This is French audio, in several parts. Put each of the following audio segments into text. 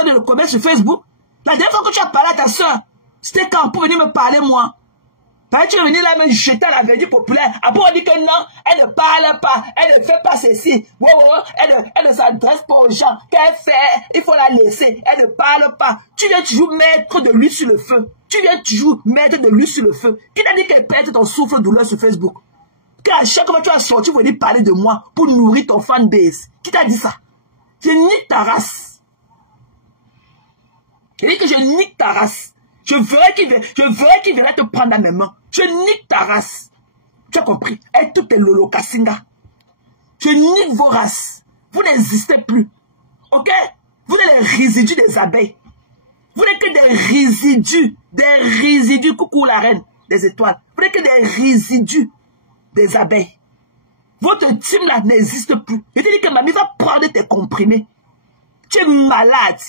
ça de le connaître sur Facebook. La dernière fois que tu as parlé à ta soeur, c'était quand pour venir me parler, moi. Parce que tu es venu là me jeter à la verdure populaire. Après, on dit que non, elle ne parle pas, elle ne fait pas ceci. Elle ne s'adresse pas aux gens. Qu'elle fait, il faut la laisser. Elle ne parle pas. Tu viens toujours mettre de l'huile sur le feu. Tu viens toujours mettre de l'huile sur le feu. Qui t'a dit qu'elle perd ton souffle-douleur sur Facebook? Qu'à chaque fois que tu as sorti, vous venez parler de moi pour nourrir ton fanbase. Qui t'a dit ça? Je nique ta race. Je dis que je nique ta race. Je verrai qu'il viendra te prendre dans mes mains. Je nique ta race. Tu as compris? Et tout est Lolo Kassinga. Je nique vos races. Vous n'existez plus. Ok? Vous êtes les résidus des abeilles. Vous n'êtes que des résidus. Des résidus. Coucou la reine des étoiles. Vous n'êtes que des résidus des abeilles. Votre team là n'existe plus. Je te dis que mamie va prendre tes comprimés. Tu es malade.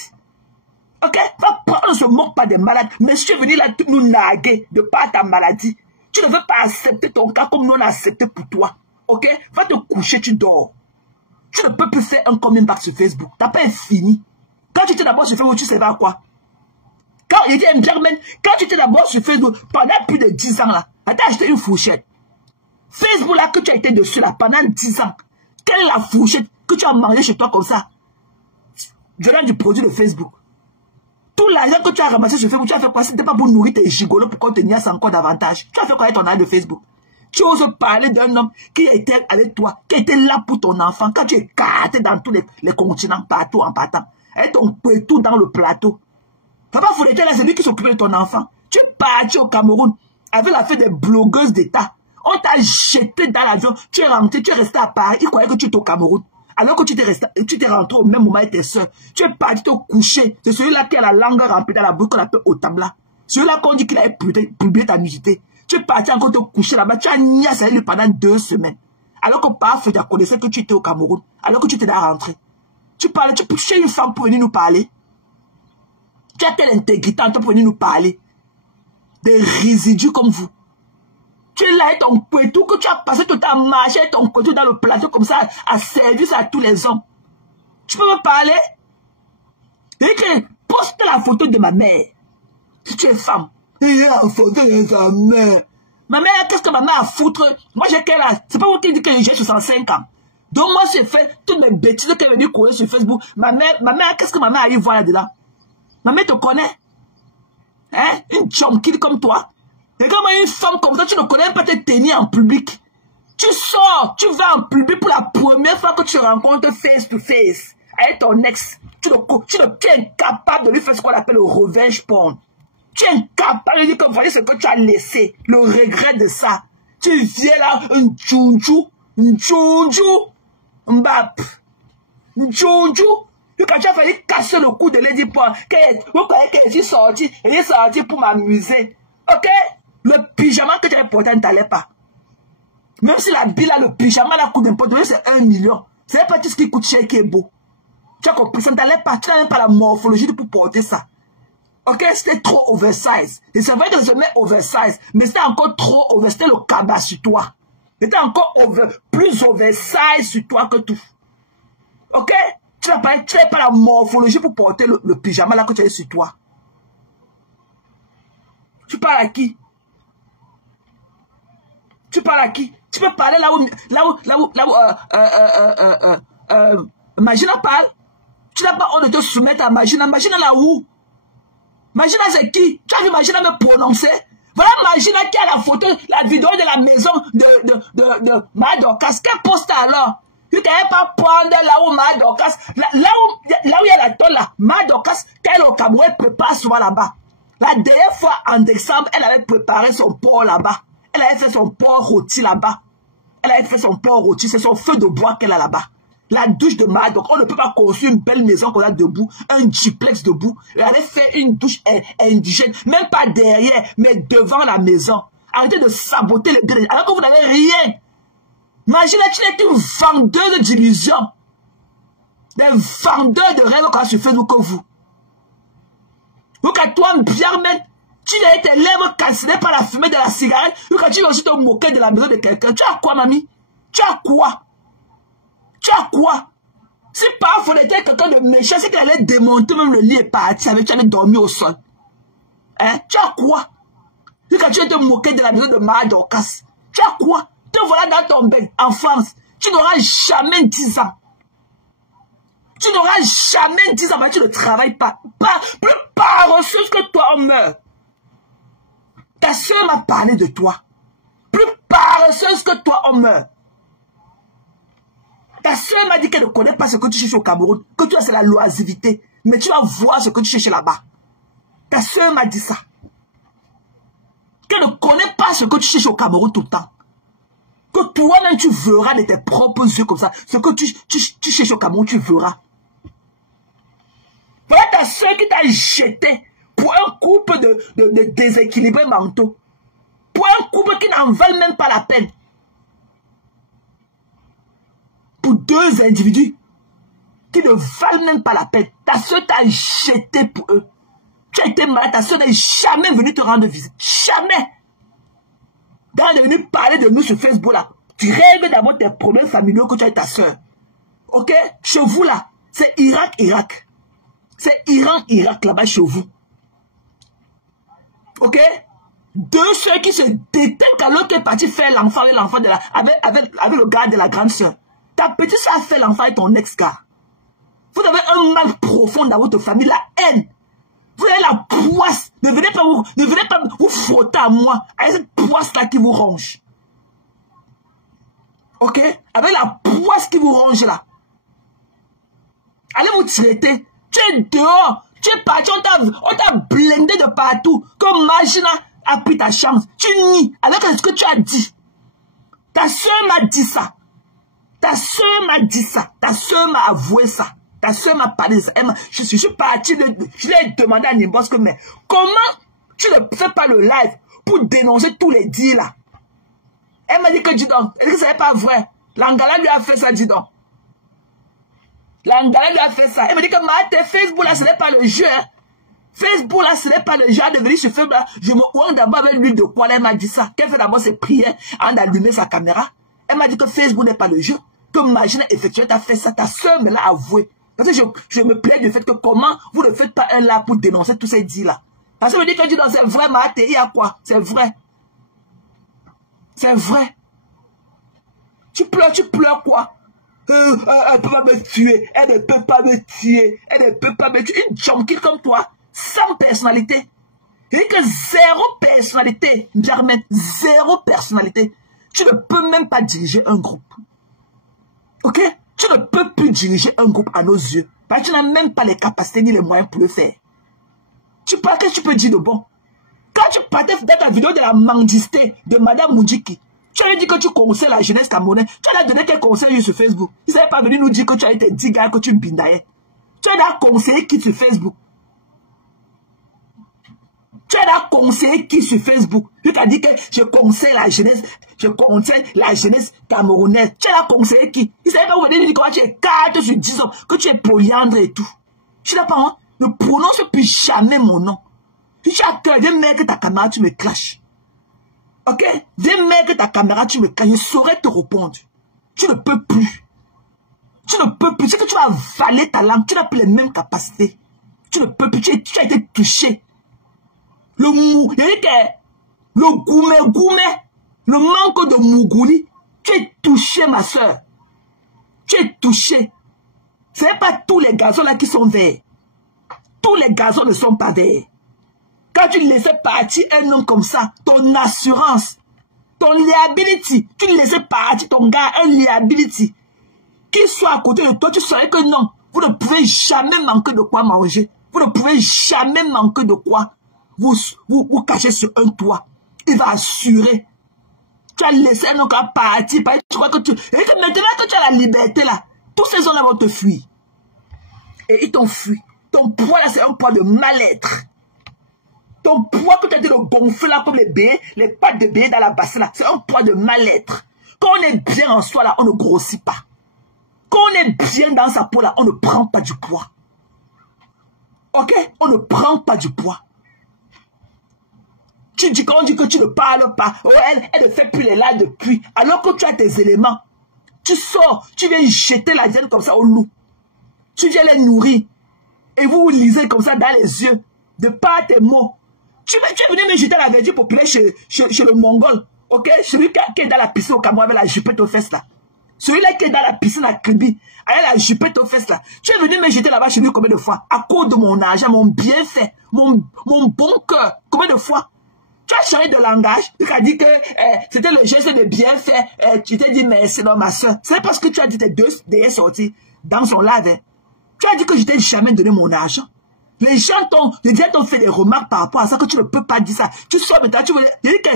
Ok? Va prendre, on ne se moque pas des malades. Mais si tu es venu là nous narguer de par ta maladie, tu ne veux pas accepter ton cas comme nous on a accepté pour toi. Ok? Va te coucher, tu dors. Tu ne peux plus faire un coming back sur Facebook. Ta paix est finie. Quand tu étais d'abord sur Facebook, tu savais à quoi? Quand il dit quand tu étais d'abord sur Facebook, pendant plus de 10 ans là, tu as acheté une fourchette. Facebook là que tu as été dessus là pendant 10 ans. Quelle est la fourchette que tu as mangé chez toi comme ça? Je donne du produit de Facebook. Tout l'argent que tu as ramassé sur Facebook, tu as fait quoi? C'était pas pour nourrir tes gigolos pour qu'on te niaise encore davantage. Tu as fait quoi avec ton argent de Facebook? Tu oses parler d'un homme qui était avec toi, qui était là pour ton enfant, quand tu es écarté dans tous les continents, partout en partant. Avec ton tout dans le plateau. Papa Fouleté là, c'est lui qui s'occupait de ton enfant. Tu es parti au Cameroun avec la fête des blogueuses d'État. On t'a jeté dans l'avion, tu es rentré, tu es resté à Paris, il croyait que tu étais au Cameroun. Alors que tu t'es rentré au même moment avec tes soeurs. Tu es parti te coucher. C'est celui-là qui a la langue remplie dans la bouche qu'on appelle Otabla. Celui-là qu'on dit qu'il a publié ta nudité. Tu es parti encore te coucher là-bas. Tu as niaisé avec lui pendant 2 semaines. Alors que parfois, tu connaissais que tu étais au Cameroun. Alors que tu étais là rentré. Tu parlais, tu es une femme pour venir nous parler. Tu as telle intégrité pour venir nous parler. Des résidus comme vous. Tu es là avec ton couteau que tu as passé tout à marcher avec ton couteau dans le plateau comme ça, à service à tous les hommes. Tu peux me parler? Et poste la photo de ma mère. Si tu es femme, il y a la photo de ta mère. Ma mère, qu'est-ce que ma mère a foutre? Moi, j'ai quel âge? C'est pas vous qui dites que j'ai 65 ans. Donc, moi, j'ai fait toutes mes bêtises qu'elle est venue courir sur Facebook. Ma mère, qu'est-ce que ma mère a eu voir là-dedans? Ma mère te connaît? Hein? Une junkie comme toi? Et comme une femme comme ça, tu ne connais pas te tenir en public. Tu sors, tu vas en public pour la première fois que tu rencontres face to face avec ton ex. Tu es incapable de lui faire ce qu'on appelle le revenge porn. Tu es incapable de lui dire que voyez ce que tu as laissé, le regret de ça. Tu viens là, un tchounchou, mbap, tchounchou. Quand tu as failli casser le cou de Lady Paul, vous croyez qu'elle est sortie, pour m'amuser. Ok? Le pyjama que tu avais porté ne t'allait pas. Même si la bille là, le pyjama là coûte n'importe quoi, c'est 1 million. C'est pas tout ce qui coûte cher qui est beau. Tu as compris, ça ne t'allait pas. Tu n'as même pas la morphologie pour porter ça. Ok, c'était trop oversize. Et c'est vrai que je mets oversize, mais c'était encore trop oversize. C'était le cabas sur toi. C'était encore plus oversize sur toi que tout. Ok? Tu n'as pas la morphologie pour porter le pyjama là que tu as sur toi. Tu parles à qui? Tu parles à qui? Tu peux parler là où Magina parle. Tu n'as pas honte de te soumettre à Magina. Magina là où? Magina c'est qui? Tu as vu Magina me prononcer? Voilà Magina qui a la photo, la vidéo de la maison de Madorcas. Qu'elle poste alors? Tu ne t'avais pas prendre là où Madorcas, là où il y a la toile là, Madorcas, qu'elle au Cameroun prépare souvent là-bas. La dernière fois en décembre, elle avait préparé son porc là-bas. Elle avait fait son porc rôti là-bas. Elle avait fait son porc rôti. C'est son feu de bois qu'elle a là-bas. La douche de Madoc. On ne peut pas construire une belle maison qu'on a debout. Un duplex debout. Elle avait fait une douche indigène. Même pas derrière, mais devant la maison. Arrêtez de saboter les grès. Alors que vous n'avez rien. Imaginez, tu n'es qu'une vendeuse d'illusions. Des vendeurs de rêves quand je fais nous que vous. Vous, quand toi, bien même, tu as tes lèvres calcinées par la fumée de la cigarette, ou quand tu viens aussi te moquer de la maison de quelqu'un, tu as quoi, mamie? Tu as quoi? Tu as quoi? Si parfois il était quelqu'un de méchant, c'est qu'il allait démonter même le lit et partir avec, tu allais dormir au sol. Hein? Tu as quoi? Et quand tu te moqué de la maison de Dorcas, tu as quoi? Te voilà dans ton bain en France. Tu n'auras jamais 10 ans. Tu n'auras jamais 10 ans, mais tu ne travailles pas. Plus paresseuse que toi, on meurt. Ta soeur m'a parlé de toi. Plus paresseuse que toi, on meurt. Ta soeur m'a dit qu'elle ne connaît pas ce que tu cherches au Cameroun, que toi c'est la loisiveté, mais tu vas voir ce que tu cherches là-bas. Ta soeur m'a dit ça. Qu'elle ne connaît pas ce que tu cherches au Cameroun tout le temps. Que toi-même tu verras de tes propres yeux comme ça. Ce que tu cherches au Cameroun, tu verras. Voilà ta soeur qui t'a jeté pour un couple de déséquilibrés mentaux. Pour un couple qui n'en valent même pas la peine. Pour deux individus qui ne valent même pas la peine. Ta soeur t'a jeté pour eux. Tu as été malade, ta soeur n'est jamais venue te rendre visite. Jamais. Quand elle est venue parler de nous sur Facebook là, tu règles d'abord tes problèmes familiaux que tu as avec ta soeur. Ok? Chez vous là, c'est Irak. C'est Irak là-bas chez vous. Ok? Deux soeurs qui se détestent quand l'autre est parti faire l'enfant avec l'enfant avec le gars de la grande soeur. Ta petite soeur a fait l'enfant avec ton ex-gars. Vous avez un mal profond dans votre famille, la haine. Vous avez la poisse. Ne venez pas vous frotter à moi avec cette poisse-là qui vous ronge. Ok? Avec la poisse qui vous ronge là. Allez vous traiter. Tu es dehors. Tu es parti. On t'a blindé de partout. Comme Magina a pris ta chance. Tu nies avec ce que tu as dit. Ta soeur m'a dit ça. Ta soeur m'a dit ça. Ta soeur m'a avoué ça. Ta soeur m'a parlé de ça. Je suis parti, je lui ai demandé à Nimbos que, mais comment tu ne fais pas le live pour dénoncer tous les dits là? Elle m'a dit que dis donc, elle dit que ce n'est pas vrai. L'Angala lui a fait ça, dis donc. L'Angala lui a fait ça. Elle m'a dit que tes Facebook là, ce n'est pas le jeu. Hein. Facebook là, ce n'est pas le jeu. Elle est venue sur Facebook là. Je me rends d'abord avec lui de quoi. Elle m'a dit ça. Qu'elle fait d'abord ses prières avant d'allumer sa caméra. Elle m'a dit que Facebook n'est pas le jeu. Que Magina effectivement t'a fait ça. Ta soeur me l'a avoué. Parce que je me plais du fait que comment vous ne faites pas un là pour dénoncer tous ces dits là. Parce que me dit que c'est vrai, Maté, il y a quoi? C'est vrai. C'est vrai. Tu pleures quoi? Elle ne peut pas me tuer. Elle ne peut pas me tuer. Elle ne peut pas me tuer. Une junkie comme toi, sans personnalité. Et que zéro personnalité, Germaine, zéro personnalité. Tu ne peux même pas diriger un groupe. Ok? Tu ne peux plus diriger un groupe à nos yeux. Parce que tu n'as même pas les capacités ni les moyens pour le faire. Tu parles que tu peux dire de bon. Quand tu partais dans ta vidéo de la mendicité de Madame Moudjiki, tu avais dit que tu conseilles la jeunesse camerounaise. Tu as donné quel conseil sur Facebook? Ils n'avaient pas venu nous dire que tu as été 10 gars que tu bindaillais. Tu as conseillé qui sur Facebook? Tu as conseillé qui sur Facebook? Tu t'as dit que je conseille la jeunesse, camerounaise. Tu as conseillé qui? Ils n'avaient pas venu dire que tu es 4 sur 10 ans, que tu es polyandre et tout. Je n'ai pas, hein? Ne prononce plus jamais mon nom. Si tu as peur, viens mettre ta caméra, tu me clashes. Ok? Viens mettre ta caméra, tu me clashes. Je saurais te répondre. Tu ne peux plus. Tu ne peux plus. C'est que tu vas avaler ta langue. Tu n'as plus les mêmes capacités. Tu ne peux plus. Tu as été touché. Le goumé, le manque de mougouli. Tu es touché, ma soeur. Tu es touché. Ce n'est pas tous les garçons là qui sont verts. Tous les garçons ne sont pas verts. Quand tu laissais partir un homme comme ça, ton assurance, ton liability, tu laissais partir ton gars, un liability, qu'il soit à côté de toi, tu saurais que non, vous ne pouvez jamais manquer de quoi manger. Vous ne pouvez jamais manquer de quoi vous cacher sur un toit. Il va assurer. Tu as laissé un homme partir, tu crois que tu... Et que maintenant que tu as la liberté là, tous ces hommes là vont te fuir. Et ils t'ont fui. Ton poids là, c'est un poids de mal-être. Ton poids que tu as dit le gonfler là comme les bébés, les pattes de bébé dans la bassine là, c'est un poids de mal-être. Quand on est bien en soi là, on ne grossit pas. Quand on est bien dans sa peau là, on ne prend pas du poids. Ok? On ne prend pas du poids. Quand on dit que tu ne parles pas, oh, elle ne fait plus les lives depuis, alors que tu as tes éléments. Tu sors, tu viens jeter la viande comme ça au loup. Tu viens les nourrir. Et vous lisez comme ça dans les yeux. De par tes mots. Tu es venu me jeter la verdure populaire chez le Mongol. Ok? Celui qui est dans la piscine au Cameroun avec la jupette aux fesses là. Celui-là qui est dans la piscine à Kribi, avec la jupette aux fesses là. Tu es venu me jeter là-bas chez lui combien de fois? À cause de mon argent, mon bienfait, mon bon cœur. Combien de fois? Tu as changé de langage. Tu as dit que c'était le geste de bienfait. Tu t'es dit merci, non, ma soeur. C'est parce que tu as dit tes deux sorties dans son live. Tu as dit que je t'ai jamais donné mon argent. Les gens t'ont fait des remarques par rapport à ça, que tu ne peux pas dire ça. Tu sois maintenant, tu veux dire que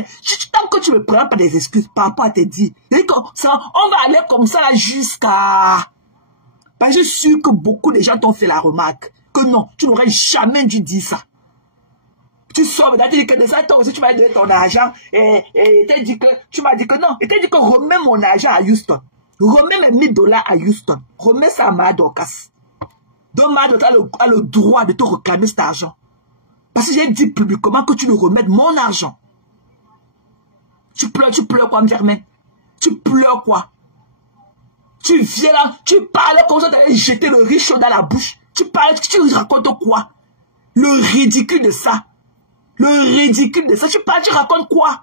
tant que tu ne me prends pas des excuses par rapport à tes dits, on va aller comme ça là jusqu'à... Parce que je suis sûr que beaucoup de gens t'ont fait la remarque que non, tu n'aurais jamais dû dire ça. Tu sors maintenant, tu dis que de ça, toi aussi tu m'as donné ton argent et tu m'as dit que non. Et tu dit que remets mon argent à Houston. Remets mes $1000 à Houston. Remets ça à Madokas. Donc, Mado a le droit de te réclamer cet argent. Parce que j'ai dit publiquement que tu nous remettes mon argent. Tu pleures quoi, Germain? Tu pleures quoi? Tu viens là, tu parles comme ça, tu allais jeter le riz chaud dans la bouche. Tu racontes quoi? Le ridicule de ça. Le ridicule de ça. Tu racontes quoi?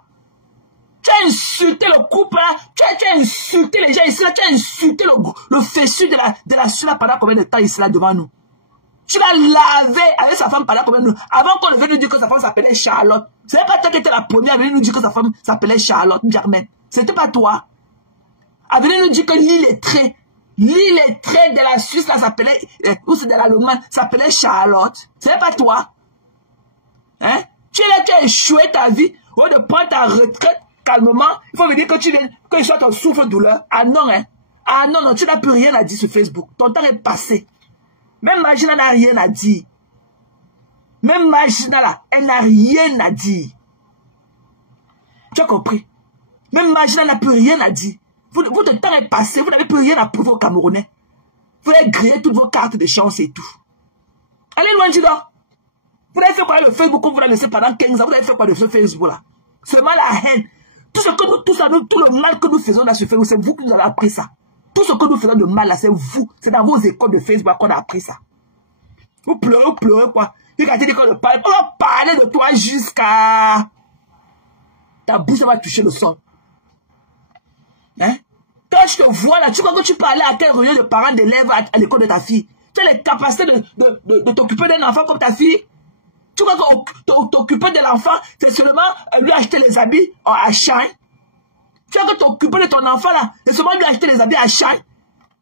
Tu as insulté le couple là, tu as insulté les gens ici là, tu as insulté le fessu de la Sula pendant combien de temps ici là devant nous? Tu l'as lavé avec sa femme pendant combien de temps? Avant qu'on ne vienne nous dire que sa femme s'appelait Charlotte. Ce n'est pas toi qui étais la première à venir nous dire que sa femme s'appelait Charlotte, Germaine. C'était pas toi. À venir nous dire que l'illettré de la Suisse là s'appelait, ou c'est de l'Allemagne, s'appelait Charlotte. Ce n'est pas toi. Hein? Tu es là, tu as échoué ta vie. Au lieu de prendre ta retraite calmement, il faut me dire que que soit ton souffre-douleur. Ah non, hein. Ah non, non, tu n'as plus rien à dire sur Facebook. Ton temps est passé. Même Magina n'a rien à dire. Même Magina là, elle n'a rien à dire. Tu as compris? Même Magina n'a plus rien à dire. Votre temps est passé, vous n'avez plus rien à prouver aux Camerounais. Vous avez grillé toutes vos cartes de chance et tout. Allez loin, dis donc. Vous avez fait quoi le Facebook qu'on vous a laissé pendant 15 ans? Vous avez fait quoi de ce Facebook là? Seulement la haine. Tout le mal que nous faisons là sur Facebook, c'est vous qui nous avez appris ça. Tout ce que nous faisons de mal là, c'est vous. C'est dans vos écoles de Facebook qu'on a appris ça. Vous pleurez quoi? On va parler de toi jusqu'à... Ta bouche va toucher le sol. Hein? Quand je te vois là, tu crois que tu parlais à quelle réunion de parents d'élèves à l'école de ta fille? Tu as les capacités de t'occuper d'un enfant comme ta fille? Tu crois que t'occuper de l'enfant, c'est seulement lui acheter les habits à Shine? Tu crois que t'occuper de ton enfant là, c'est seulement lui acheter les habits à Shine?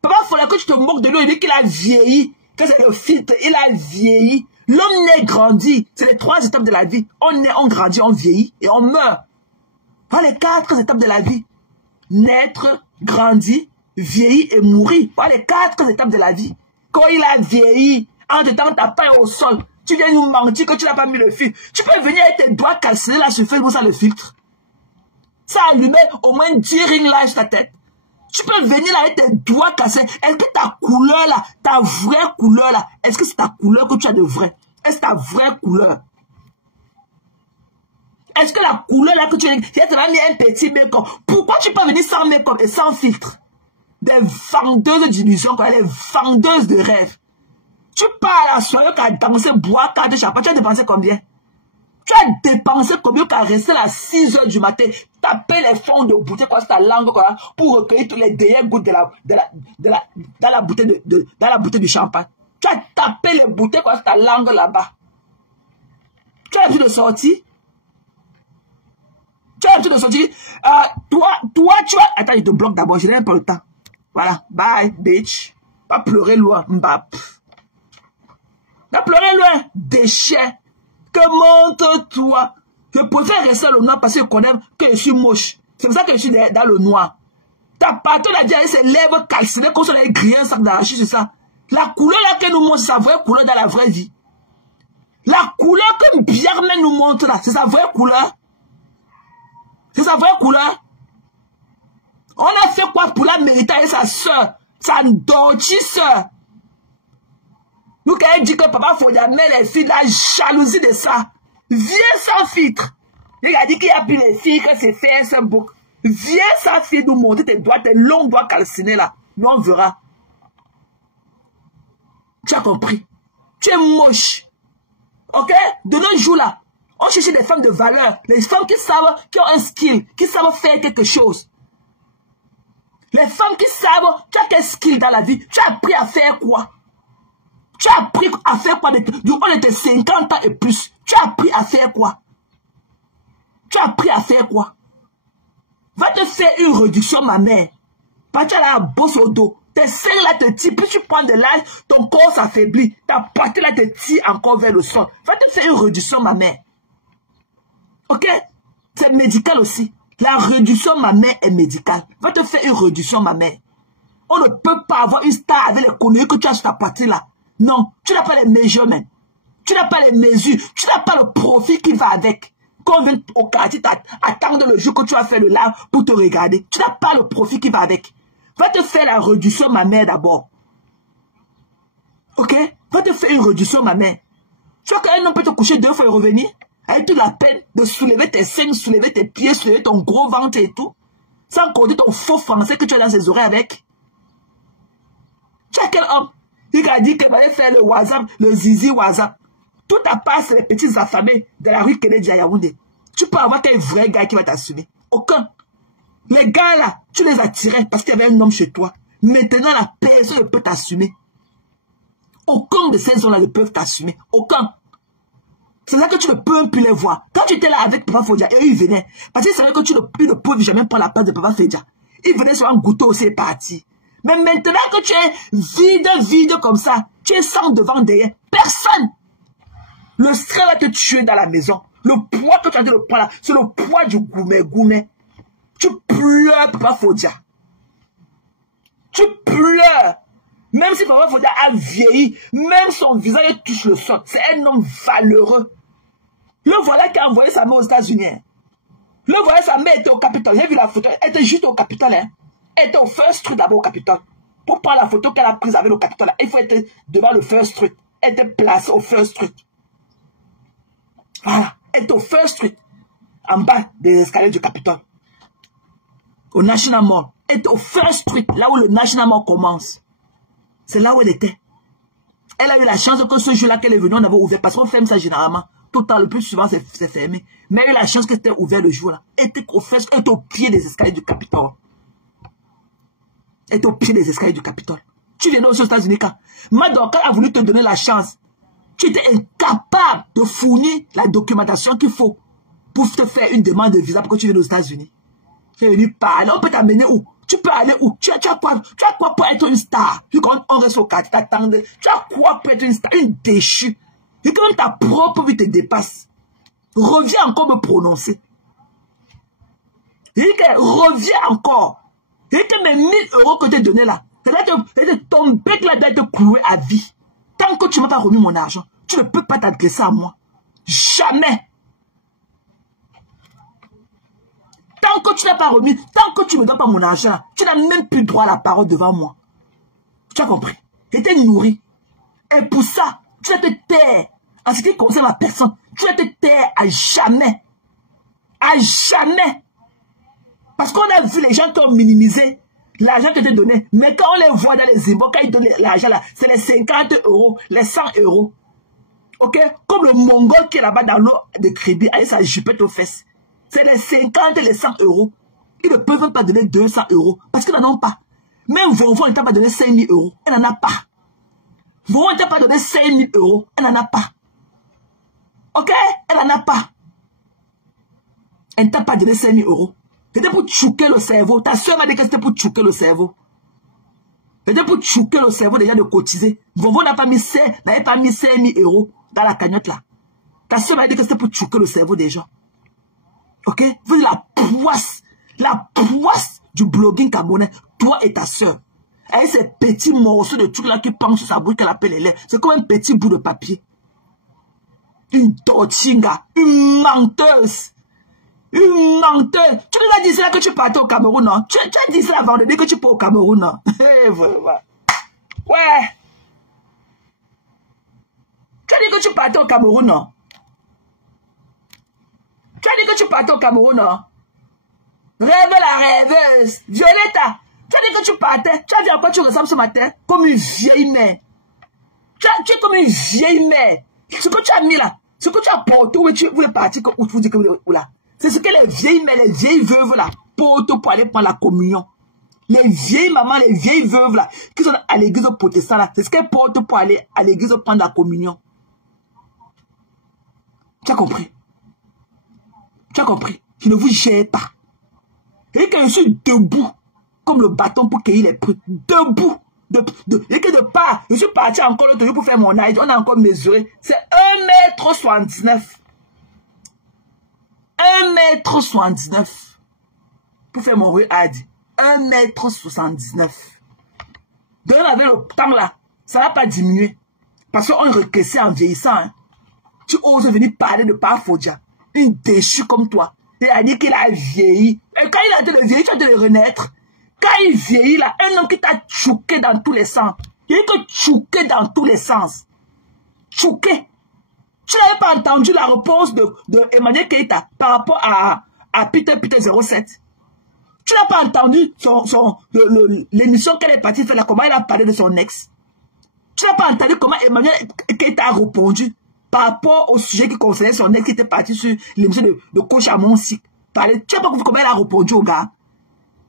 Papa, il faudrait que tu te moques de lui et dire qu'il a vieilli, que c'est le filtre, il a vieilli. L'homme naît, grandit. C'est les 3 étapes de la vie. On naît, on grandit, on vieillit et on meurt. Voilà les 4 étapes de la vie. Naître, grandir, vieillir et mourir. Voilà les 4 étapes de la vie. Quand il a vieilli, en te temps ta paille au sol, tu viens nous mentir que tu n'as pas mis le filtre. Tu peux venir avec tes doigts cassés là sur Facebook sans le filtre. Ça allumait au moins 10 ring light sur ta tête. Tu peux venir là avec tes doigts cassés. Est-ce que ta couleur là, ta vraie couleur là, est-ce que c'est ta couleur que tu as de vrai? Est-ce que ta vraie couleur? Est-ce que la couleur là que tu as, tu as mis un petit make-up? Pourquoi tu peux venir sans make-up et sans filtre? Des vendeuses d'illusions, des vendeuses de rêves. Tu pars à la soirée qui a dansé, boire, carte de champagne, tu as dépensé combien? Tu as dépensé combien qu'à rester à 6 h du matin, taper les fonds de bouteille, quoi, ta langue, quoi, pour recueillir tous les dernières gouttes dans la bouteille du champagne. Tu as tapé les bouteilles, quoi, ta langue là-bas. Tu as l'habitude de sortir. Tu as l'habitude de sortir. Toi, tu as... Attends, je te bloque d'abord, je n'ai même pas le temps. Voilà, bye, bitch. Pas pleurer loin, mbap. Pas pleurer loin, déchet. Que montre-toi. Je préfère rester dans le noir parce que je connais que je suis moche. C'est pour ça que je suis dans le noir. Ta patronne a dit avec ses lèvres calcinées comme si on avait grillé un sac d'arachide, c'est ça. La couleur là qu'elle nous montre, c'est sa vraie couleur dans la vraie vie. La couleur que Biarmen nous montre là, c'est sa vraie couleur. C'est sa vraie couleur. On a fait quoi pour la mériter avec sa soeur, sa dortie soeur. Nous, quand elle dit que papa Fodia met les filles, la jalousie de ça. Viens sans filtre. Il a dit qu'il n'y a plus les filles, que c'est fait un bouc. Viens sans filtre nous montrer tes doigts, tes longs doigts calcinés là. Nous on verra. Tu as compris? Tu es moche. Ok? De nos jours là, on cherche des femmes de valeur. Les femmes qui savent, qui ont un skill, qui savent faire quelque chose. Les femmes qui savent, tu as quel skill dans la vie? Tu as appris à faire quoi? Tu as appris à faire quoi du haut de tes 50 ans et plus? Tu as appris à faire quoi? Tu as appris à faire quoi? Va te faire une réduction, ma mère. Pas tu as la bosse au dos. Tes seins là te tirent. Plus tu prends de l'âge, ton corps s'affaiblit. Ta poitrine là te tire encore vers le sol. Va te faire une réduction, ma mère. Ok? C'est médical aussi. La réduction, ma mère, est médicale. Va te faire une réduction, ma mère. On ne peut pas avoir une star avec les conneries que tu as sur ta poitrine là. Non, tu n'as pas les measurements. Tu n'as pas les mesures. Tu n'as pas le profil qui va avec. Quand on vient au quartier, attendre le jour que tu vas faire le live pour te regarder. Tu n'as pas le profil qui va avec. Va te faire la réduction, ma mère, d'abord. Ok? Va te faire une réduction, ma mère. Tu vois qu'un homme peut te coucher 2 fois et revenir avec toute la peine de soulever tes seins, soulever tes pieds, soulever ton gros ventre et tout. Sans compter ton faux français que tu as dans ses oreilles avec. Tu as quel homme? Il a dit qu'il allait faire le WhatsApp, le zizi WhatsApp. Tout à part, c'est les petits affamés de la rue Kennedy à Yaoundé. Tu peux avoir quel vrai gars qui va t'assumer? Aucun. Les gars là, tu les attirais parce qu'il y avait un homme chez toi. Maintenant, la personne ne peut t'assumer. Aucun de ces hommes-là ne peuvent t'assumer. Aucun. C'est là que tu ne peux plus les voir. Quand tu étais là avec Papa Fodia, et il venait. Parce qu'il savait que tu ne peux jamais prendre la place de Papa Fodia. Il venait sur un goûter aussi et parti. Mais maintenant que tu es vide comme ça, tu es sans devant derrière. Personne. Le stress va te tuer dans la maison. Le poids que tu as dit le prendre là, c'est le poids du gourmet. Tu pleures, Papa Fodia. Tu pleures. Même si Papa Fodia a vieilli, même son visage touche le sol. C'est un homme valeureux. Le voilà qui a envoyé sa mère aux États-Unis. Le voilà, sa mère était au Capitole. J'ai vu la photo. Elle était juste au Capitole. Hein. Elle était au First Street d'abord au Capitole. Pour prendre la photo qu'elle a prise avec le Capitole, il faut être devant le First Street. Elle était placée au First Street. Voilà. Elle était au First Street. En bas des escaliers du Capitole. Au National Mall. Elle était au First Street. Là où le National Mall commence. C'est là où elle était. Elle a eu la chance que ce jour-là qu'elle est venue, on avait ouvert. Parce qu'on ferme ça généralement. Tout le temps, le plus souvent, c'est fermé. Mais elle a eu la chance que c'était ouvert le jour-là. Elle était au pied des escaliers du Capitole. Elle était au pied des escaliers du Capitole. Tu viens aux États-Unis quand Madoka a voulu te donner la chance. Tu étais incapable de fournir la documentation qu'il faut pour te faire une demande de visa pour que tu viennes aux États-Unis. Tu es venu parler. On peut t'amener où? Tu peux aller où? Tu as quoi pour être une star? Puis quand on reste au quartier, t'attendais. Tu as quoi pour être une star? Une déchue. Et quand même ta propre vie te dépasse. Reviens encore me prononcer. Et que reviens encore. Et que mes 1000 € que t'ai donné là, ton bec là doit être cloué à vie. Tant que tu ne m'as pas remis mon argent, tu ne peux pas t'adresser à moi. Jamais. Tant que tu n'as pas remis, tant que tu ne me donnes pas mon argent, tu n'as même plus droit à la parole devant moi. Tu as compris? J'étais nourri. Et pour ça, tu dois te taire. En ce qui concerne la personne, tu dois te taire à jamais. À jamais. Parce qu'on a vu les gens qui ont minimisé l'argent que tu as donné. Mais quand on les voit dans les immeubles, quand ils donnent l'argent là, c'est les 50 €, les 100 €. Ok? Comme le Mongol qui est là-bas dans l'eau de crédit avec sa jupette aux fesses. C'est les 50 et les 100 €. Ils ne peuvent même pas donner 200 € parce qu'ils n'en ont pas. Même Vovon ne t'a pas donné 5 000 €. Elle n'en a pas. Vovon ne t'a pas donné 5 000 €. Elle n'en a pas. Ok? Elle n'en a pas. Elle ne t'a pas donné 5 000 €. C'était pour chouquer le cerveau. Ta soeur m'a dit que c'était pour chouquer le cerveau. C'était pour chouquer le cerveau déjà de cotiser. Vovon n'avait pas mis 5 000 € dans la cagnotte là. Ta soeur m'a dit que c'était pour chouquer le cerveau des gens. Ok? Vous êtes la poisse du blogging camerounais, toi et ta soeur. Avec ces petits morceaux de trucs là qui pendent sur sa bouche qu'elle appelle les lèvres. C'est comme un petit bout de papier. Une tortinga, une menteuse. Une menteuse. Tu nous as dit cela que tu partais au Cameroun, non? Tu as dit cela avant de dire que tu pars au Cameroun, non? Ouais. Tu as dit que tu partais au Cameroun, non? Tu as dit que tu partais au Cameroun, non? Rêve la rêveuse. Violetta, tu as dit que tu partais. Tu as vu à quoi tu ressembles ce matin? Comme une vieille mère. Tu es comme une vieille mère. Ce que tu as mis là, ce que tu as porté où tu es parti, où tu dis que où là. C'est ce que les vieilles mères, les vieilles veuves là, portent pour aller prendre la communion. Les vieilles mamans, les vieilles veuves là, qui sont à l'église protestante là, c'est ce qu'elles portent pour aller à l'église prendre la communion. Tu as compris? Tu as compris? Je ne vous gère pas. Et que je suis debout, comme le bâton pour cueillir les fruits. Debout. Et que de part, je suis parti encore l'autre jour pour faire mon aide. On a encore mesuré. C'est 1,79 m. 1,79 m. Pour faire mon aide. 1,79 m. Donc, avec le temps là, ça n'a pas diminué. Parce qu'on recaissait en vieillissant. Hein. Tu oses venir parler de Parfodia. Une déchue comme toi. Il a dit qu'il a vieilli. Et quand il a été le vieillir, tu as dû le renaître. Quand il vieillit là, un homme qui t'a chouqué dans tous les sens. Il dit que chouqué dans tous les sens. Chouqué. Tu n'avais pas entendu la réponse de Emmanuel Keïta par rapport à Peter 07. Tu n'as pas entendu l'émission qu'elle est partie faire là, comment elle a parlé de son ex. Tu n'as pas entendu comment Emmanuel Keïta a répondu par rapport au sujet qui concernait son ex qui était parti sur l'émission de Coach Amon Sik. Tu n'as pas vu comment elle a répondu au gars.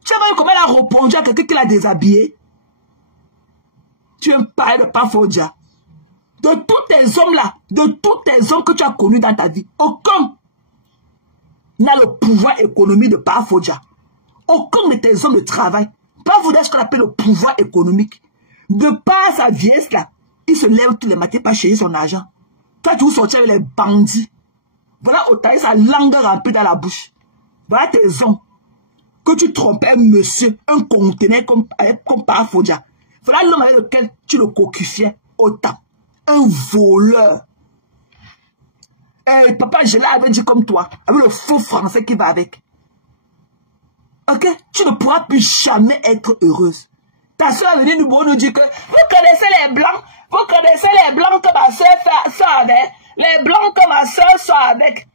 Tu n'as pas vu comment elle a répondu à quelqu'un qui l'a déshabillé. Tu veux me parler de Parfodia. De tous tes hommes là, de tous tes hommes que tu as connus dans ta vie, aucun n'a le pouvoir économique de Parfodia. Aucun de tes hommes de travail. Parfodia, ce qu'on appelle le pouvoir économique. De par sa vieillesse là, il se lève tous les matins pour chercher son argent. Toi, tu vous sortis avec les bandits. Voilà, Otaï, sa langue remplie dans la bouche. Voilà tes hommes. Que tu trompais un monsieur, un conteneur comme Parfodia. Voilà l'homme avec lequel tu le coquifiais. Ota. Un voleur. Eh, papa, je l'avais dit comme toi. Avec le faux français qui va avec. Ok? Tu ne pourras plus jamais être heureuse. Ta soeur est venue nous dire que vous connaissez les blancs. Vous connaissez les blancs que ma soeur sort avec. Les blancs que ma soeur sort avec.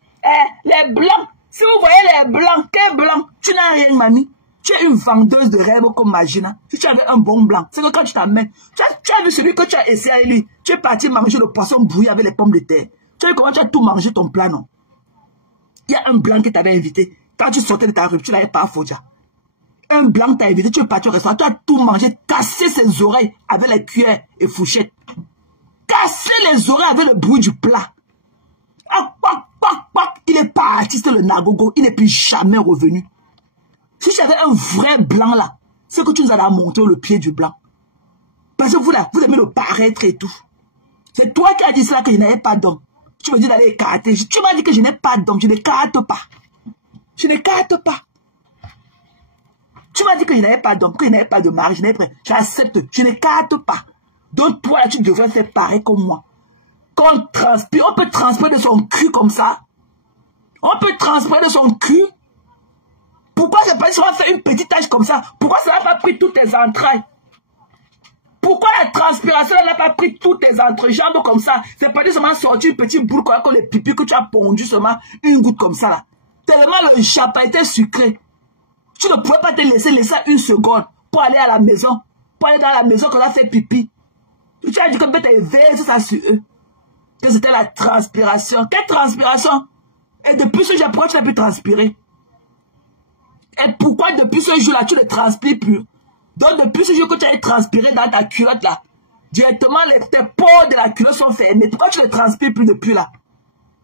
Les blancs. Si vous voyez les blancs, quel blanc? Tu n'as rien, mamie. Tu es une vendeuse de rêves comme Magina. Si tu avais un bon blanc, c'est que quand tu t'amènes, tu as vu celui que tu as essayé avec lui. Tu es parti manger le poisson bouilli avec les pommes de terre. Tu as vu comment tu as tout mangé ton plat, non? Il y a un blanc qui t'avait invité. Quand tu sortais de ta rue, tu n'avais pas à Fodia. Un blanc t'a invité, tu es parti au restaurant, tu as tout mangé, cassé ses oreilles avec les cuillères et fourchettes. Cassé les oreilles avec le bruit du plat. Ah, il est parti, c'était le nagogo, il n'est plus jamais revenu. Si tu avais un vrai blanc là, c'est que tu nous as montré le pied du blanc. Parce que vous là, vous aimez le paraître et tout. C'est toi qui as dit ça que je n'avais pas d'homme. Tu me dis d'aller écarter. Tu m'as dit que je n'ai pas d'homme, je n'écarte pas. Je n'écarte pas. Tu m'as dit que je n'avais pas d'homme, que je n'avais pas de mari, j'accepte, je n'écarte pas. Donc toi là, tu devrais faire pareil comme moi. Quand on transpire, on peut transpirer de son cul comme ça. On peut transpirer de son cul. Pourquoi c'est pas si on fait une petite tache comme ça? Pourquoi ça n'a pas pris toutes tes entrailles? Pourquoi la transpiration n'a pas pris toutes tes entrejambes comme ça? C'est pas seulement sortir une petite boule comme les pipis que tu as pondu seulement une goutte comme ça là. Tellement le chapa était sucré. Tu ne pouvais pas te laisser une seconde pour aller à la maison. Pour aller dans la maison qu'on a fait pipi. Tu as dit que peut-être tes verres, tout ça sur eux. Que c'était la transpiration. Quelle transpiration? Et depuis ce jour, pourquoi tu n'as plus transpiré? Et pourquoi depuis ce jour-là, tu ne transpires plus? Donc depuis ce jour que tu as transpiré dans ta culotte là, directement tes pores de la culotte sont fermés. Pourquoi tu ne transpires plus depuis là?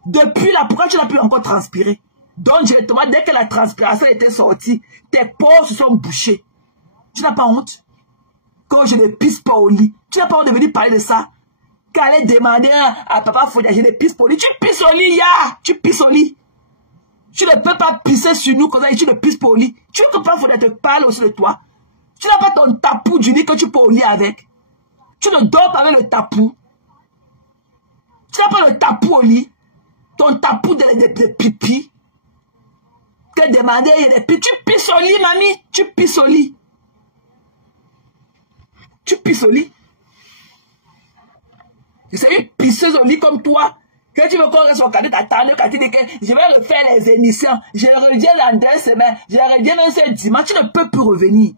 Depuis là, pourquoi tu n'as plus encore transpiré? Donc directement, dès que la transpiration était sortie, tes pores se sont bouchés. Tu n'as pas honte? Que je ne pisse pas au lit. Tu n'as pas honte de venir parler de ça? Qu'elle allait demander à papa Fodia, je ne pisse pas au lit. Tu pisses au lit, ya! Tu pisses au lit. Tu ne peux pas pisser sur nous comme ça et tu ne pisses pas au lit. Tu veux que papa Fodia te parle aussi de toi? Tu n'as pas ton tapou du lit que tu peux au lit avec. Tu ne dors pas avec le tapou. Tu n'as pas le tapou au lit. Ton tapou de pipi. Que demander, il y a des pipi. Tu pisses au lit, mamie. Tu pisses au lit. Tu pisses au lit. C'est une pisseuse au lit comme toi. Que tu veux qu'on reste regarder ta tante, quand tu dis que je vais refaire les émissions. Je reviens dans 2 semaines. Je reviens même ce dimanche. Tu ne peux plus revenir.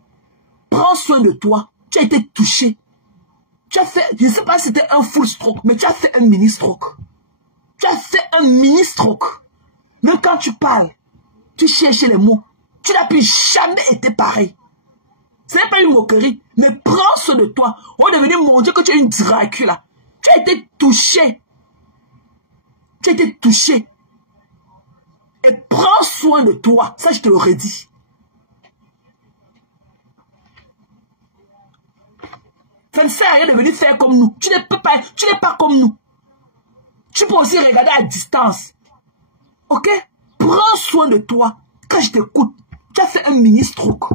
Prends soin de toi. Tu as été touché. Tu as fait, je ne sais pas si c'était un full stroke, mais tu as fait un mini stroke. Tu as fait un mini stroke. Même quand tu parles, tu cherches les mots. Tu n'as plus jamais été pareil. Ce n'est pas une moquerie, mais prends soin de toi. On est venu montrer que tu es une Dracula. Tu as été touché. Tu as été touché. Et prends soin de toi. Ça, je te l'aurais dit. Ça ne sert à rien de venir faire comme nous. Tu n'es pas comme nous. Tu peux aussi regarder à distance. Ok? Prends soin de toi. Quand je t'écoute, tu as fait un mini stroke.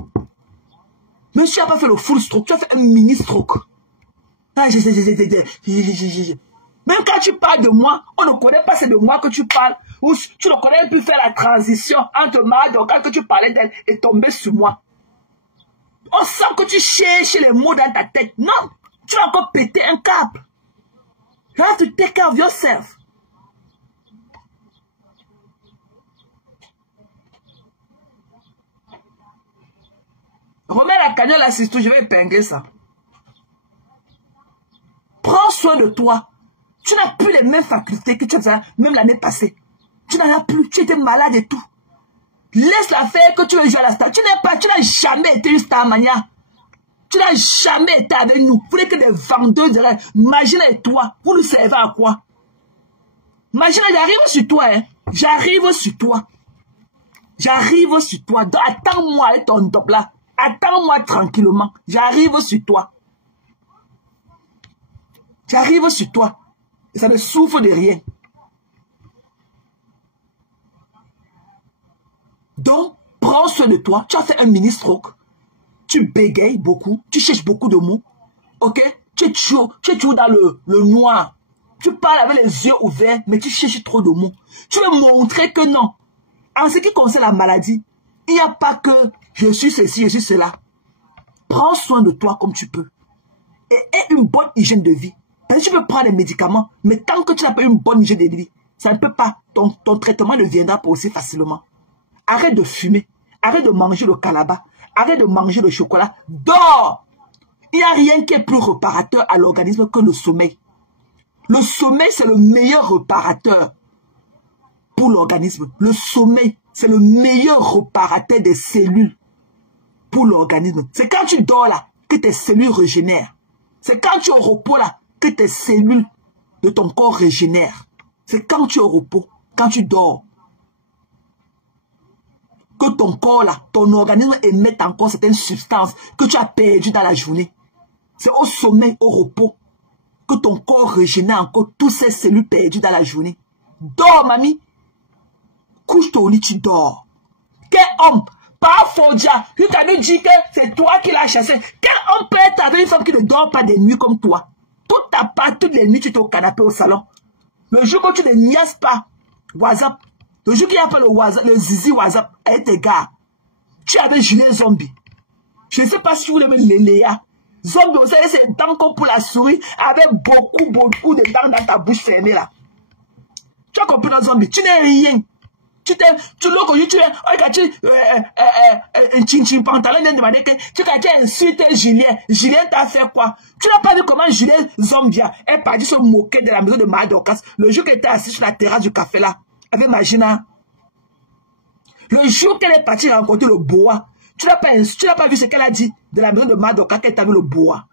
Même si tu n'as pas fait le full stroke, tu as fait un mini stroke. Ah, même quand tu parles de moi, on ne connaît pas c'est de moi que tu parles. Ou tu ne connais plus faire la transition entre Madoka que tu parlais d'elle et tomber sur moi. On sent que tu cherches les mots dans ta tête. Non, tu as encore pété un câble. You have to take care of yourself. Remets la cagnotte là, c'est tout, je vais épingler ça. Prends soin de toi. Tu n'as plus les mêmes facultés que tu avais même l'année passée. Tu n'en as plus, tu étais malade et tout. Laisse-la faire que tu veux jouer à la star. Tu n'as jamais été une star mania. Tu n'as jamais été avec nous. Vous n'êtes que des vendeurs de rêves. Imagine et toi, vous nous servez à quoi? Imagine, j'arrive sur toi, hein. J'arrive sur toi. J'arrive sur toi. Attends-moi avec ton top là. Attends-moi tranquillement. J'arrive sur toi. J'arrive sur toi. Et ça ne souffre de rien. Donc, prends soin de toi. Tu as fait un mini stroke. Tu bégayes beaucoup. Tu cherches beaucoup de mots. Ok? Tu es toujours dans le noir. Tu parles avec les yeux ouverts, mais tu cherches trop de mots. Tu veux montrer que non. En ce qui concerne la maladie, il n'y a pas que je suis ceci, je suis cela. Prends soin de toi comme tu peux. Et aie une bonne hygiène de vie. Parce que tu peux prendre des médicaments, mais tant que tu n'as pas une bonne hygiène de vie, ça ne peut pas. Ton traitement ne viendra pas aussi facilement. Arrête de fumer. Arrête de manger le calaba. Arrête de manger le chocolat. Dors. Il n'y a rien qui est plus réparateur à l'organisme que le sommeil. Le sommeil, c'est le meilleur réparateur pour l'organisme. Le sommeil, c'est le meilleur réparateur des cellules pour l'organisme. C'est quand tu dors là que tes cellules régénèrent. C'est quand tu es au repos là que tes cellules de ton corps régénèrent. C'est quand tu es au repos, quand tu dors, que ton corps là, ton organisme émet encore certaines substances que tu as perdues dans la journée. C'est au sommeil, au repos, que ton corps régénère encore toutes ces cellules perdues dans la journée. Dors, mamie. Couche-toi au lit, tu dors. Quel homme, pas Fodja, qui t'a dit que c'est toi qui l'as chassé. Quel homme peut être avec une femme qui ne dort pas des nuits comme toi? Toutes les nuits, tu es au canapé au salon. Le jour que tu ne niaises pas, WhatsApp, le jour qu'il y a pas le zizi WhatsApp avec tes gars, tu es avec Julien Zombie. Je ne sais pas si tu voulais me Léa. Zombie, vous savez, c'est dents comme pour la souris, avec beaucoup de dents dans ta bouche fermée là. Tu as compris dans Zombie, tu n'es rien. Tu un chin pantalon de demander que tu as insulté Julien. Julien t'a fait quoi? Tu n'as pas vu comment Julien Zombia est parti se moquer de la maison de Madokas le jour qu'elle était assise sur la terrasse du café là, avec Magina. Le jour qu'elle est partie rencontrer le boa, tu n'as pas vu ce qu'elle a dit de la maison de Madokas qu'elle était avec le boa.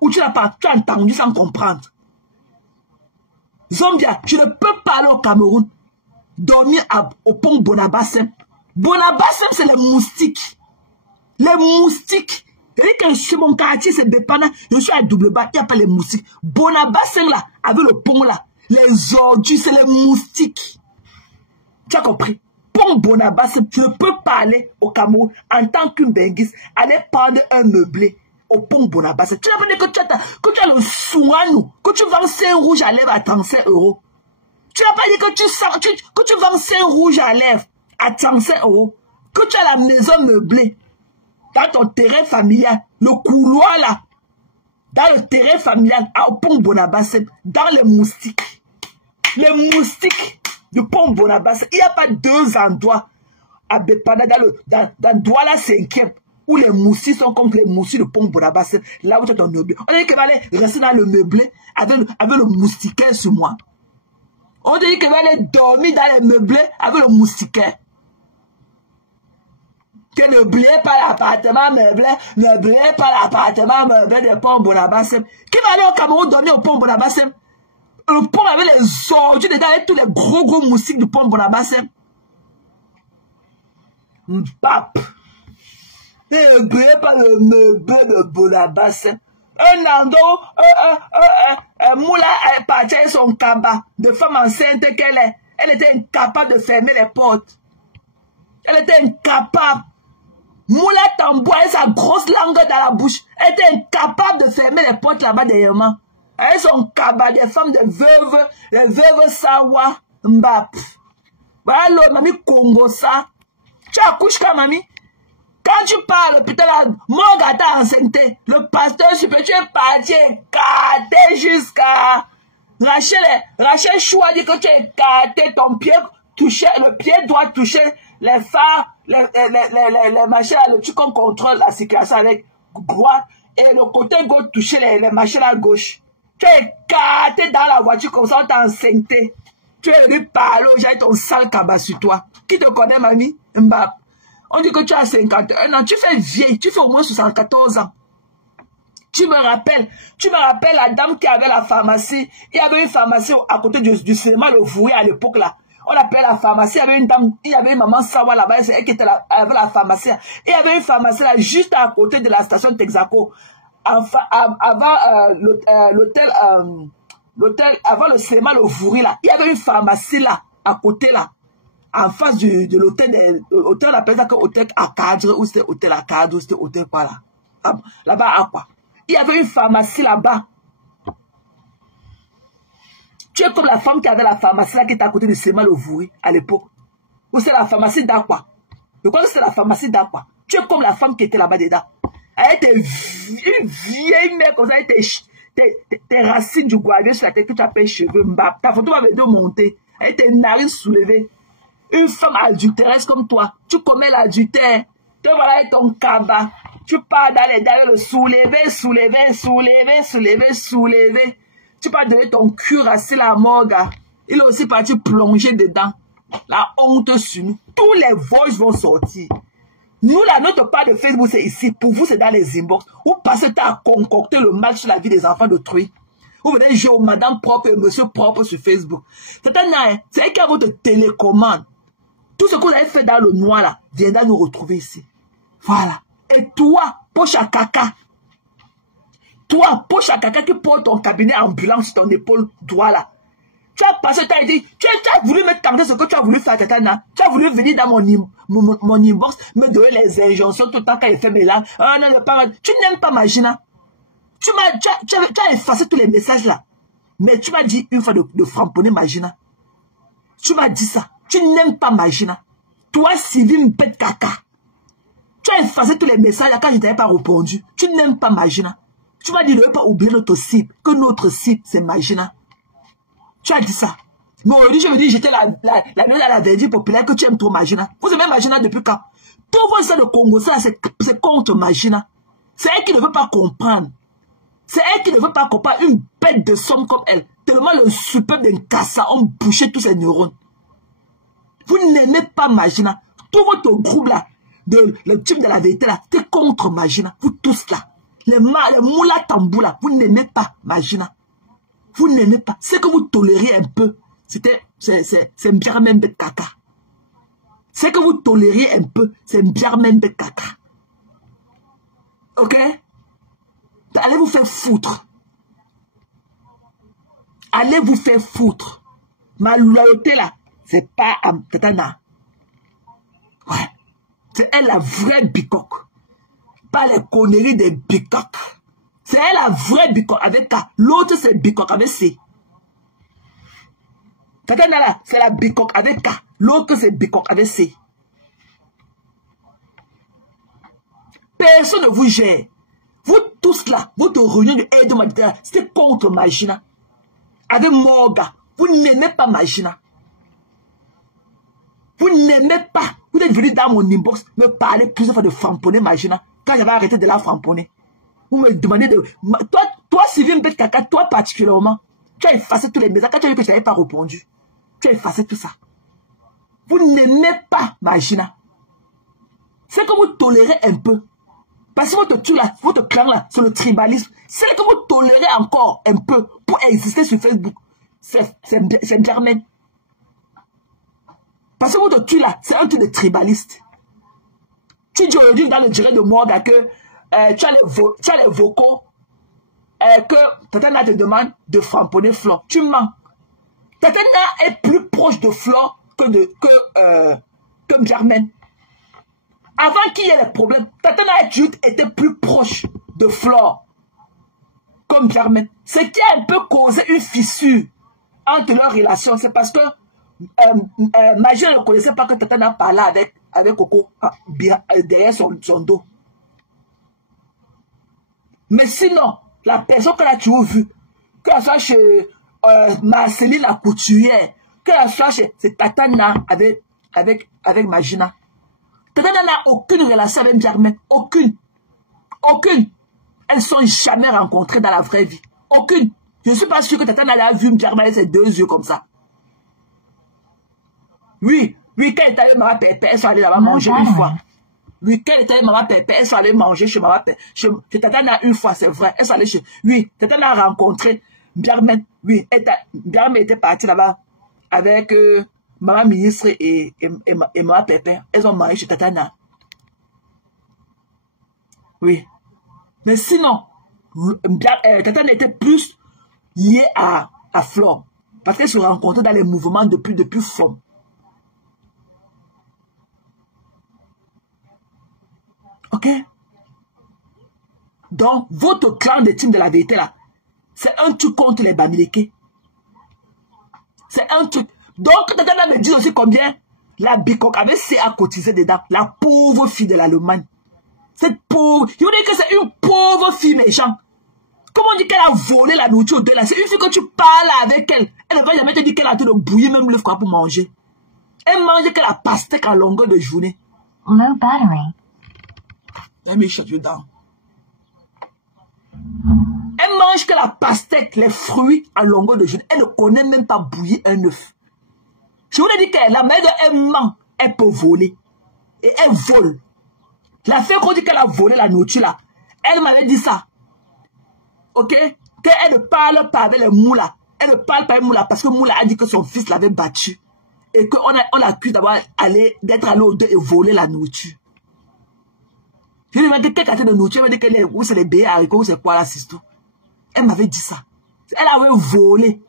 Ou tu as entendu sans comprendre. Zombia, je ne peux pas aller au Cameroun. Dormir au pont Bonabassem. Bonabassem, c'est les moustiques. Les moustiques. C'est-à-dire que sur mon quartier, c'est Bepana. Je suis à Double-Bas, il n'y a pas les moustiques. Bonabassem, là, avec le pont, là, les ordures, c'est les moustiques. Tu as compris? Pont Bonabassem, tu ne peux pas aller au Cameroun en tant qu'une benguise, aller prendre un meublé au pont Bonabassem. Tu n'as pas dit que tu as le souanou, que tu vends 5 rouges à lèvres à 35 €. Tu n'as pas dit que tu vends 5 rouges à lèvres à 35 €. Que tu as la maison meublée dans ton terrain familial, le couloir là, dans le terrain familial, au pont Bonabassem, dans les moustiques. Les moustiques du pont Bonabassem. Il n'y a pas 2 endroits à Bepana dans Douala 5e où les moussis sont comme les moussis de pont Bonabassem, là où tu as ton meublé. On dit que va aller rester dans le meublé avec le moustiquaire sur moi. On dit que va aller dormir dans les meublés avec le moustiquaire. Que n'oubliez pas l'appartement meublé, n'oubliez pas l'appartement meublé de pont Bonabassem. Qui va aller au Cameroun donner au pont Bonabassem? Le pont avec les ordures dedans, avec tous les gros moustiques du pont Bonabassem. Pape. N'oubliez pas le meublé de Bonabassem. Un ando, Moula est partie avec son cabas de femme enceinte qu'elle est. Elle était incapable de fermer les portes. Elle était incapable. Moula Tamboua avec sa grosse langue dans la bouche. Elle était incapable de fermer les portes là-bas derrière moi. Avec son cabas des femmes de veuves, les veuves Sawa, Mbap. Voilà l'autre, mamie Congo ça. Tu accouches quand mamie? Quand tu parles, l'hôpital, mon gars t'a enceinte, le pasteur super, tu es parti écarté jusqu'à... Rachel Chou a dit que tu es écarté, ton pied touché, le pied doit toucher les phares, les machins, tu contrôles la circulation avec droite, et le côté gauche toucher les machins à gauche. Tu es écarté dans la voiture comme ça, on t'a enceinte. Tu es venu parler aux gens avec ton sale cabas sur toi. Qui te connaît, mamie? Mbap. On dit que tu as 51 ans, tu fais vieille, tu fais au moins 74 ans. Tu me rappelles la dame qui avait la pharmacie. Il y avait une pharmacie à côté du cinéma, le Voué à l'époque là. On appelait la pharmacie, il y avait une dame, il y avait une maman Sawa là-bas, c'est elle qui était là, avec la pharmacie. Il y avait une pharmacie là, juste à côté de la station Texaco. Avant l'hôtel, avant le cinéma, le Voué là. Il y avait une pharmacie là, à côté là. En face de l'hôtel, on appelle ça que hôtel à cadre, ou c'était hôtel à cadre, ou c'était hôtel quoi là. Là-bas à quoi? Il y avait une pharmacie là-bas. Tu es comme la femme qui avait la pharmacie là qui était à côté du cinéma le Voué à l'époque. Ou c'est la pharmacie d'Aqua. Je crois que c'est la pharmacie d'Aqua. Tu es comme la femme qui était là-bas dedans. Elle était une vieille mère comme ça, tes racines du guavier sur la tête que tu appelles cheveux mbap. Ta photo m'avait monter. Elle était narine soulevée. Une femme adultéresse comme toi, tu commets l'adultère, te voilà avec ton cabas, tu pars dans le soulever. Tu pars donner ton cul à la morgue. Il est aussi parti plonger dedans. La honte sur nous. Tous les voices vont sortir. Nous, là, notre part de Facebook, c'est ici. Pour vous, c'est dans les inbox. Vous passez à concocter le mal sur la vie des enfants d'autrui. Vous venez jouer au madame propre et monsieur propre sur Facebook. C'est elle qui a votre télécommande. Tout ce que vous avez fait dans le noir là, viendra nous retrouver ici. Voilà. Et toi, poche à caca. Toi, poche à caca qui porte ton cabinet ambulant sur ton épaule droit là. Tu as passé, tu as dit, tu as voulu me tenter ce que tu as voulu faire, Tatana. Tu as voulu venir dans mon inbox, me donner les injonctions tout le temps quand il fait mes larmes. Ah non, tu n'aimes pas Magina. Tu as effacé tous les messages là. Mais tu m'as dit une fois de framponner Magina. Tu m'as dit ça. Tu n'aimes pas Magina. Toi, Sylvie me pète caca. Tu as effacé tous les messages là quand je ne t'avais pas répondu. Tu n'aimes pas Magina. Tu m'as dit de ne pas oublier notre cible. Que notre cible, c'est Magina. Tu as dit ça. Mais aujourd'hui, je me dis, j'étais la verdure populaire que tu aimes trop Magina. Vous aimez Magina depuis quand? Tout vos ça de Congo, ça, c'est contre Magina. C'est elle qui ne veut pas comprendre. C'est elle qui ne veut pas comprendre une bête de somme comme elle. Tellement le super d'un cassa ont bouché tous ses neurones. Vous n'aimez pas Magina. Tout votre groupe là, le type de la vérité là, c'est contre Magina. Vous tous là. Les moula tambou là, vous n'aimez pas Magina. Vous n'aimez pas. C'est que vous tolérez un peu. C'est bien même bête caca. C'est que vous tolérez un peu. C'est bien même bête caca. Ok? Allez vous faire foutre. Allez vous faire foutre. Ma loyauté là, c'est pas à Tatana. Ouais. C'est elle la vraie bicoque. Pas les conneries des bicoques. C'est elle la vraie bicoque avec K. L'autre c'est bicoque avec C. Tatana là, c'est la bicoque avec K. L'autre c'est bicoque avec C. Personne ne vous gère. Vous tous là, votre réunion de aide humanitaire, c'était contre Magina. Avec Morga, vous n'aimez pas Magina. Vous n'aimez pas. Vous êtes venu dans mon inbox me parler plusieurs fois de framponner Magina. quand j'avais arrêté de la framponner. Vous me demandez de... Toi Sylvie Mbet Kaka, toi particulièrement, tu as effacé tous les messages. Quand tu as vu que je n'avais pas répondu, tu as effacé tout ça. Vous n'aimez pas Magina. C'est que vous tolérez un peu. Parce que votre clan là, c'est le tribalisme. C'est que vous tolérez encore un peu pour exister sur Facebook. C'est Germaine. Parce que votre truc là, c'est un truc de tribaliste. Tu dis aujourd'hui dans le direct de Morga que tu as les vocaux que Tatana te demande de framponner Flore. Tu mens. Tatana est plus proche de Flore que Germaine. Avant qu'il y ait les problèmes, Tatana a toujours été plus proche de Flore comme Germaine. Ce qui a un peu causé une fissure entre leurs relations, c'est parce que Magina ne connaissait pas que Tatana parlait avec Coco derrière son dos. Mais sinon, la personne qu'elle a toujours vue, qu'elle soit chez Marceline la couturière, qu'elle soit chez Tatana avec Magina. Tatana n'a aucune relation avec Germaine. Aucune. Aucune. Elles ne sont jamais rencontrées dans la vraie vie. Aucune. Je ne suis pas sûr que Tatana a vu Germaine avec ses deux yeux comme ça. Oui, quand elle est allée Maman Pépé, elles sont allées là-bas manger une fois. Oui, quand elle est allée Maman Pépé, elles sont allées manger chez Maman Pépé. Chez Tatana une fois, c'est vrai. Elles sont allées chez... Oui, Tatana a rencontré Germaine. Oui, Germaine était partie là-bas avec Maman Ministre et Maman Pépé. Elles ont mangé chez Tatana. Oui. Mais sinon, Tatana était plus liée à Flore. Parce qu'elles se rencontraient dans les mouvements depuis Flore. Ok? Donc, votre clan de team de la vérité là, c'est un truc contre les Bamileke. C'est un truc. Donc, Tatana me dit aussi combien la Bicoque avait à cotiser dedans. La pauvre fille de l'Allemagne. Cette pauvre. Je vous dis que c'est une pauvre fille méchante. Comment on dit qu'elle a volé la nourriture de là? C'est une fille que tu parles avec elle. Elle ne va jamais te dire qu'elle a tout de bouillir même l'œuf pour manger. Elle mange que la pastèque à longueur de journée. Low battery. Let me shut you down. Elle mange que la pastèque, les fruits à longueur de journée. Elle ne connaît même pas bouillir un œuf. Je vous ai dit que la mère elle ment, elle peut voler. Et elle vole. La fille qu'on dit qu'elle a volé la nourriture là, elle m'avait dit ça. Ok? Qu'elle ne parle pas avec les moulas. Elle ne parle pas avec Moula parce que Moula a dit que son fils l'avait battu. Et qu'on l'accuse d'être allé au deuil et voler la nourriture. Je lui ai demandé quelle quantité de nourriture. Elle m'a dit que c'est les bébés haricots, c'est quoi là, c'est tout. Elle m'avait dit ça. Elle avait volé.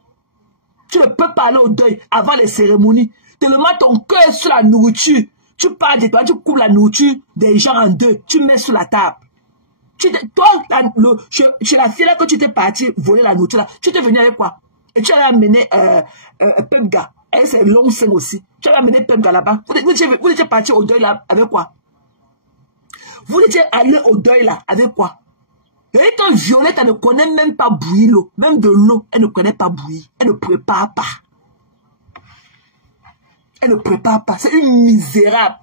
Tu ne peux pas aller au deuil avant les cérémonies. Tellement ton cœur sur la nourriture. Tu parles de toi, tu coupes la nourriture des gens en deux. Tu mets sur la table. Toi, chez la fille là que tu t'es parti voler la nourriture là, tu t'es venu avec quoi? Et tu avais amené Pemga. Elle, c'est long sein aussi. Tu avais amené Pemga là-bas. Vous étiez parti au deuil là avec quoi? Vous étiez allé au deuil là avec quoi? Et quand Violette, elle ne connaît même pas bouillir l'eau. Même de l'eau, elle ne connaît pas bouillir. Elle ne prépare pas. Elle ne prépare pas. C'est une misérable.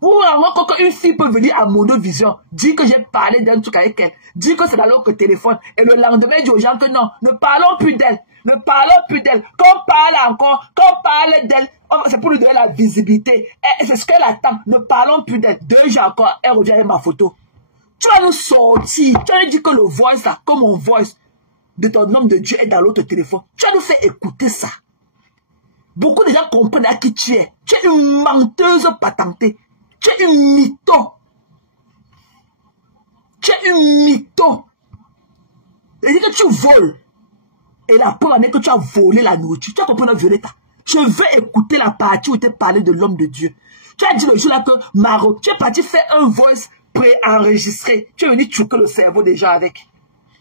Vous vous rendez compte qu'une fille peut venir à Mondovision, dire que j'ai parlé d'un truc avec elle, dire que c'est dans l'autre téléphone, et le lendemain dit aux gens que non, ne parlons plus d'elle. Ne parlons plus d'elle. Quand on parle encore, quand on parle d'elle, c'est pour lui donner la visibilité. C'est ce qu'elle attend. Ne parlons plus d'elle. 2 jours encore, elle revient avec ma photo. Tu vas nous sortir. Tu vas nous dire que le voice là, comme mon voice de ton homme de Dieu est dans l'autre téléphone. Tu vas nous faire écouter ça. Beaucoup de gens comprennent à qui tu es. Tu es une menteuse patentée. Tu es une mytho. Tu es une mytho. Et dit que tu voles. Et la première année que tu as volé la nourriture, tu as compris notre Violetta. Je veux écouter la partie où tu as parlé de l'homme de Dieu. Tu as dit le jour là que Maro, tu es parti faire un voice pré-enregistré. Tu es venu choquer le cerveau des gens avec.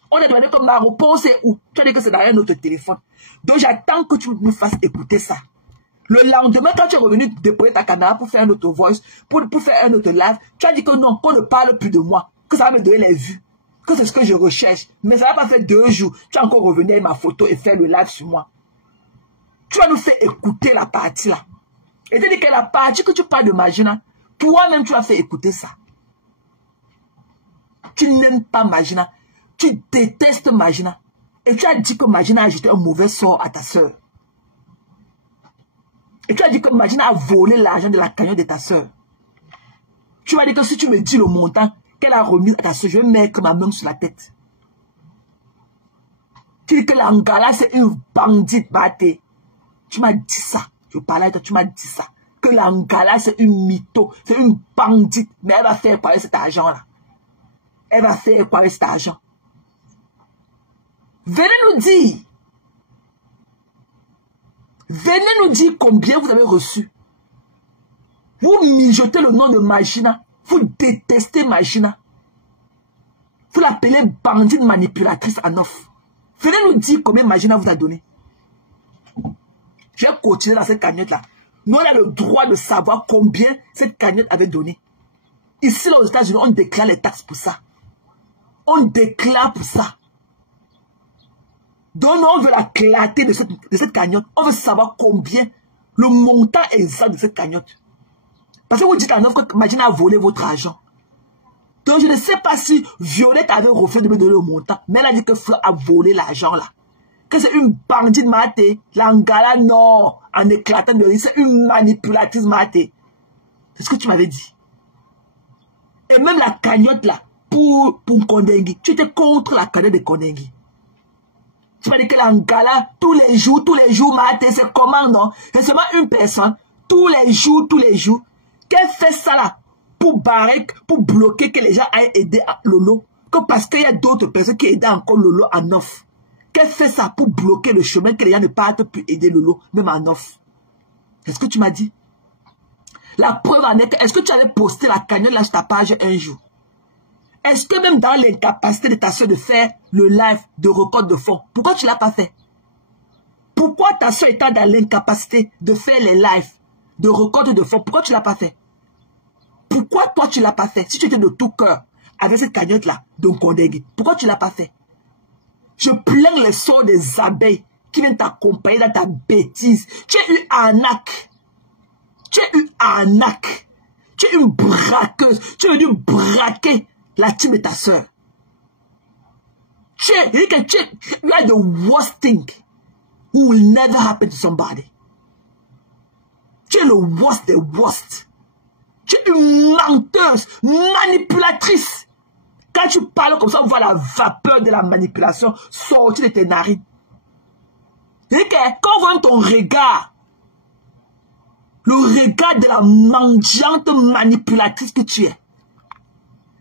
On a demandé que Maro, c'est où? Tu as dit que c'est dans un autre téléphone. Donc j'attends que tu nous fasses écouter ça. Le lendemain, quand tu es revenu déposer ta caméra pour faire un autre voice, pour faire un autre live, tu as dit que non, qu'on ne parle plus de moi, que ça va me donner les vues, que c'est ce que je recherche. Mais ça n'a pas fait 2 jours. Tu as encore revenu avec ma photo et faire le live sur moi. Tu vas nous faire écouter la partie là. Et tu dis que la partie que tu parles de Magina, toi-même tu as fait écouter ça. Tu n'aimes pas Magina. Tu détestes Magina. Et tu as dit que Magina a jeté un mauvais sort à ta soeur. Et tu as dit que Magina a volé l'argent de la cagnotte de ta soeur. Tu m'as dit que si tu me dis le montant qu'elle a remis à ta soeur, je vais mettre ma main sur la tête. Tu dis que l'Angala c'est une bandite battée. Tu m'as dit ça. Je parlais à toi, tu m'as dit ça. Que l'Angala c'est une mytho, c'est une bandite. Mais elle va faire quoi avec cet argent-là? Elle va faire quoi avec cet argent? Venez nous dire. Venez nous dire combien vous avez reçu. Vous mijotez le nom de Magina. Vous détestez Magina. Vous l'appelez bandite manipulatrice en off. Venez nous dire combien Magina vous a donné. Je vais continuer dans cette cagnotte-là. Nous, on a le droit de savoir combien cette cagnotte avait donné. Ici, là, aux États-Unis, on déclare les taxes pour ça. On déclare pour ça. Donc, on veut la clarté de cette cagnotte. On veut savoir combien, le montant exact de cette cagnotte. Parce que vous dites en offre que Magina a volé votre argent. Donc, je ne sais pas si Violette avait refusé de me donner le montant. Mais elle a dit que Fleur a volé l'argent là. Que c'est une bandite matée. L'Angala, non. En éclatant de rire, c'est une manipulatrice matée. C'est ce que tu m'avais dit. Et même la cagnotte là, pour Kondengui. Tu étais contre la cagnotte de Kondengui. Tu m'as dit que l'Angala, tous les jours, matée, c'est comment, non? C'est seulement une personne. Tous les jours. Qu'elle fait ça là pour barrer, pour bloquer que les gens aillent aider Lolo. Que parce qu'il y a d'autres personnes qui aident encore Lolo en offre. Qu'elle fait ça pour bloquer le chemin que les gens ne partent plus aider Lolo, même en offre. Est-ce que tu m'as dit? La preuve en est que, est-ce que tu avais posté la cagnotte là sur ta page un jour? Est-ce que même dans l'incapacité de ta soeur de faire le live de record de fonds, pourquoi tu ne l'as pas fait? Pourquoi ta soeur étant dans l'incapacité de faire les lives de record de fonds, pourquoi tu ne l'as pas fait? Pourquoi toi tu ne l'as pas fait? Si tu étais de tout cœur avec cette cagnotte là, de Kondengui, pourquoi tu ne l'as pas fait? Je plains les sorts des abeilles qui viennent t'accompagner dans ta bêtise. Tu es une arnaque. Tu es une braqueuse. Tu es venu braquer la team de ta soeur. You are the worst thing who will never happen to somebody. Tu es le worst des worst. Tu es une menteuse, manipulatrice. Quand tu parles comme ça, on voit la vapeur de la manipulation sortir de tes narines. Et quand on voit ton regard, le regard de la mendiante manipulatrice que tu es.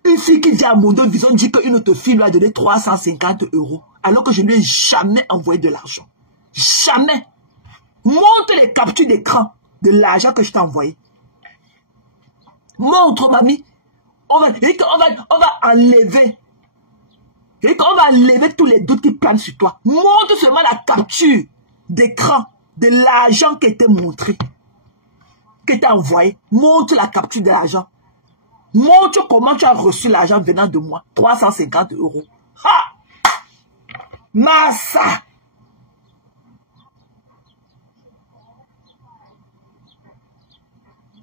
Une fille qui dit à Mondo Vision dit qu'une autre fille lui a donné 350 €, alors que je ne lui ai jamais envoyé de l'argent. Jamais. Montre les captures d'écran de l'argent que je t'ai envoyé. Montre, mamie. On va enlever. Et on va enlever tous les doutes qui planent sur toi. Montre seulement la capture d'écran de l'argent qui était montré. Qui était envoyé. Montre la capture de l'argent. Montre comment tu as reçu l'argent venant de moi. 350 €. Ha! Massa!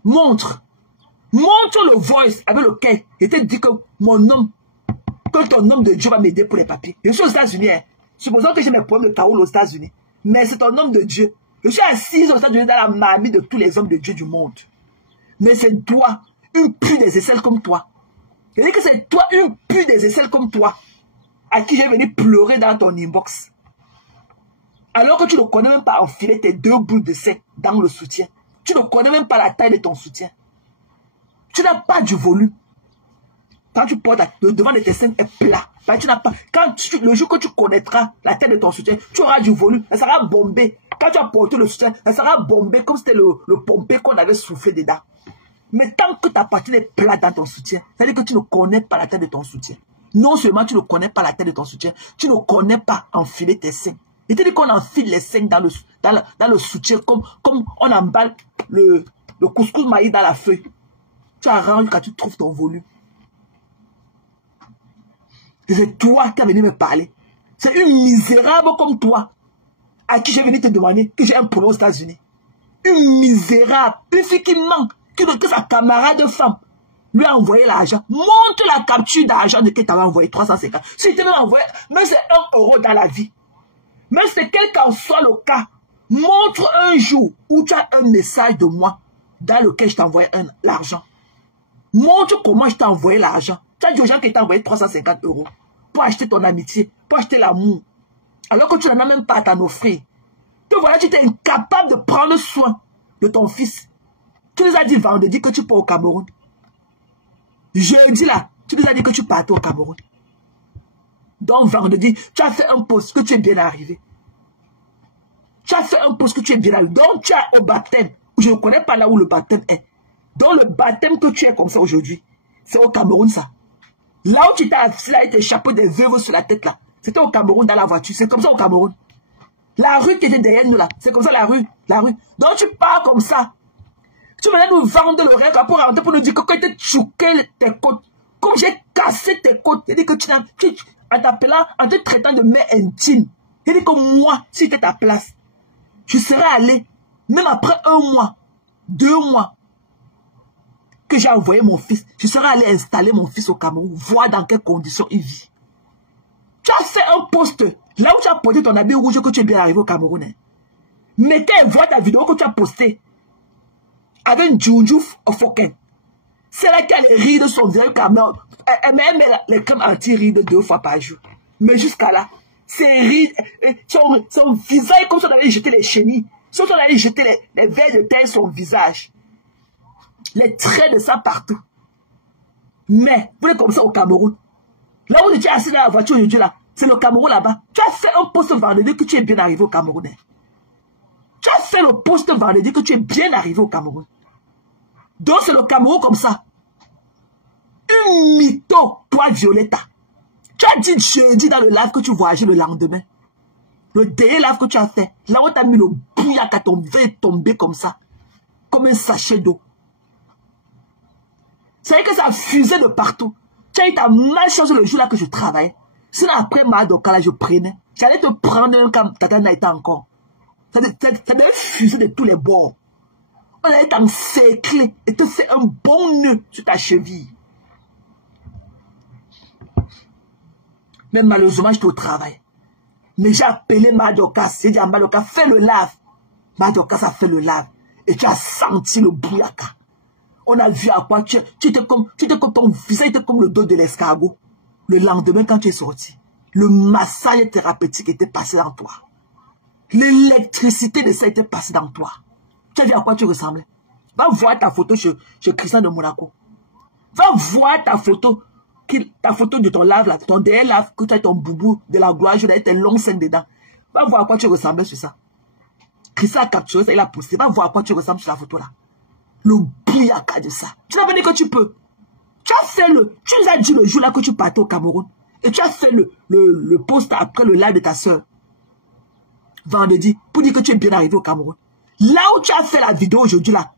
Montre. Montre le voice avec lequel je t'ai dit que ton homme de Dieu va m'aider pour les papiers. Je suis aux États-Unis. Hein. Supposons que j'ai mes problèmes de parole aux États-Unis. Mais c'est ton homme de Dieu. Je suis assise aux États-Unis dans la mamie de tous les hommes de Dieu du monde. Mais c'est toi, une pue des aisselles comme toi. Je dis que c'est toi, une pue des aisselles comme toi, à qui j'ai venu pleurer dans ton inbox. Alors que tu ne connais même pas enfiler tes 2 boules de sein dans le soutien. Tu ne connais même pas la taille de ton soutien. Tu n'as pas du volume. Quand tu portes le devant de tes seins est plat. Ben, tu n'as pas. Le jour que tu connaîtras la taille de ton soutien, tu auras du volume. Ça sera bombé. Quand tu as porté le soutien, ça sera bombé comme c'était le pompé qu'on avait soufflé dedans. Mais tant que ta partie est plate dans ton soutien, ça veut dire que tu ne connais pas la taille de ton soutien. Non seulement tu ne connais pas la taille de ton soutien, tu ne connais pas enfiler tes seins. Il te dit qu'on enfile les seins dans le soutien comme on emballe le couscous maïs dans la feuille. Tu arranges quand tu trouves ton volume. C'est toi qui as venu me parler. C'est une misérable comme toi à qui j'ai venu te demander que j'ai un pronom aux États-Unis. Une misérable, une fille qui manque, que sa camarade de femme lui a envoyé l'argent. Montre la capture d'argent de que tu avais envoyé 350. Si tu m'as envoyé, même c'est 1 euro dans la vie. Même c'est quel qu'en soit le cas, montre un jour où tu as un message de moi dans lequel je t'ai envoyé l'argent. Montre comment je t'ai envoyé l'argent. Tu as dit aux gens que t'ai envoyé 350 € pour acheter ton amitié, pour acheter l'amour. Alors que tu n'en as même pas à t'en offrir. Te voilà, tu étais incapable de prendre soin de ton fils. Tu nous as dit vendredi que tu pars au Cameroun. Jeudi là, tu nous as dit que tu partais au Cameroun. Donc vendredi, tu as fait un post que tu es bien arrivé. Tu as fait un post que tu es bien arrivé. Donc tu as au baptême. Je ne connais pas là où le baptême est. Donc le baptême que tu es comme ça aujourd'hui, c'est au Cameroun ça. Là où tu t'es assis là avec tes chapeaux des veuves sur la tête là, c'était au Cameroun dans la voiture. C'est comme ça au Cameroun. La rue qui était derrière nous là, c'est comme ça la rue. Donc tu pars comme ça. Tu venais nous vendre le rêve pour rentrer pour nous dire que quand tu choqué tes côtes, comme j'ai cassé tes côtes, il dit que en t'appelant, en te traitant de mère intime, il dit que moi, si c'était ta place, je serais allé, même après 1 mois, 2 mois, que j'ai envoyé mon fils, je serais allé installer mon fils au Cameroun, voir dans quelles conditions il vit. Tu as fait un post, là où tu as porté ton habit rouge que tu es bien arrivé au Cameroun. Hein. Mais quand elle voit ta vidéo que tu as postée, avec Juju Ofoken, c'est là qu'elle rit de son visage Cameroun. Elle met les crèmes anti-rides 2 fois par jour. Mais jusqu'à là, c'est rides, son visage comme si on avait jeté les chenilles, comme si on avait jeté les vers de terre sur son visage. Les traits de ça partout. Mais, vous êtes comme ça au Cameroun. Là où tu es assis dans la voiture aujourd'hui là, c'est le Cameroun là-bas. Tu as fait un post vendredi que tu es bien arrivé au Cameroun. Tu as fait le post vendredi que tu es bien arrivé au Cameroun. Donc c'est le Cameroun comme ça. Une mytho, toi Violetta. Tu as dit jeudi dans le live que tu voyageais le lendemain. Le dernier live que tu as fait, là où tu as mis le bouillac à ton verre tombé comme ça. Comme un sachet d'eau. C'est vrai que ça fusait de partout. Tu as eu ta malchance le jour là que je travaillais. Sinon après Madoka là je prenais. J'allais te prendre même quand Tata n'était encore. Ça devait fuser de tous les bords. On allait t'encercler et te faire un bon nœud sur ta cheville. Mais malheureusement, j'étais au travail. Mais j'ai appelé Madoka. J'ai dit à Madoka, fais le lave. Madoka, ça fait le lave. Et tu as senti le bouillaka. On a vu à quoi tu étais comme ton visage était comme le dos de l'escargot. Le lendemain, quand tu es sorti, le massage thérapeutique était passé dans toi. L'électricité de ça était passée dans toi. Tu as vu à quoi tu ressemblais? Va voir ta photo chez Christian de Monaco. Va voir ta photo de ton lave là, ton dernier lave, que tu as ton boubou de la gloire, avec tes longues scènes dedans. Va voir à quoi tu ressemblais sur ça. Christian a capturé ça, il a poussé. Va voir à quoi tu ressembles sur la photo là. Le bouillaka de ça. Tu n'as pas dit que tu peux. Tu as fait tu nous as dit le jour là que tu partais au Cameroun. Et tu as fait le post après le live de ta soeur. Vendredi, pour dire que tu es bien arrivé au Cameroun. Là où tu as fait la vidéo aujourd'hui là,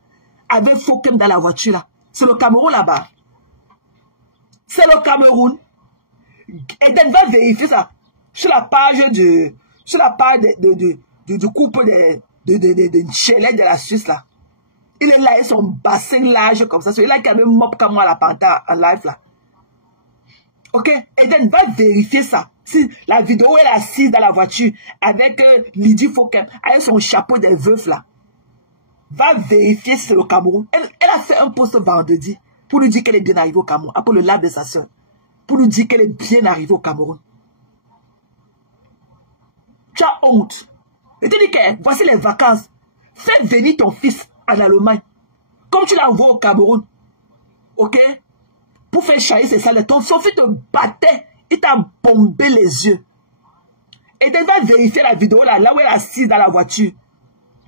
avec Fokem dans la voiture là, c'est le Cameroun là-bas. C'est le Cameroun. Et tu vas vérifier ça sur la page du couple de chelets de la Suisse là. Il est là, il a son bassin large comme ça. Il a quand même mop comme moi la panta en live là. Ok? Et then va vérifier ça. Si la vidéo elle est assise dans la voiture avec Lydie Fokem, avec son chapeau des veufs là. Va vérifier si c'est le Cameroun. Elle a fait un post vendredi pour lui dire qu'elle est bien arrivée au Cameroun. Après le live de sa soeur. Pour lui dire qu'elle est bien arrivée au Cameroun. Tu as honte. Et tu dis que voici les vacances. Fais venir ton fils en Allemagne. Comme tu l'envoies au Cameroun. Ok? Pour faire chailler ses salles. Ton fils te battait. Il t'a bombé les yeux. Et tu vas vérifier la vidéo là où elle est assise dans la voiture.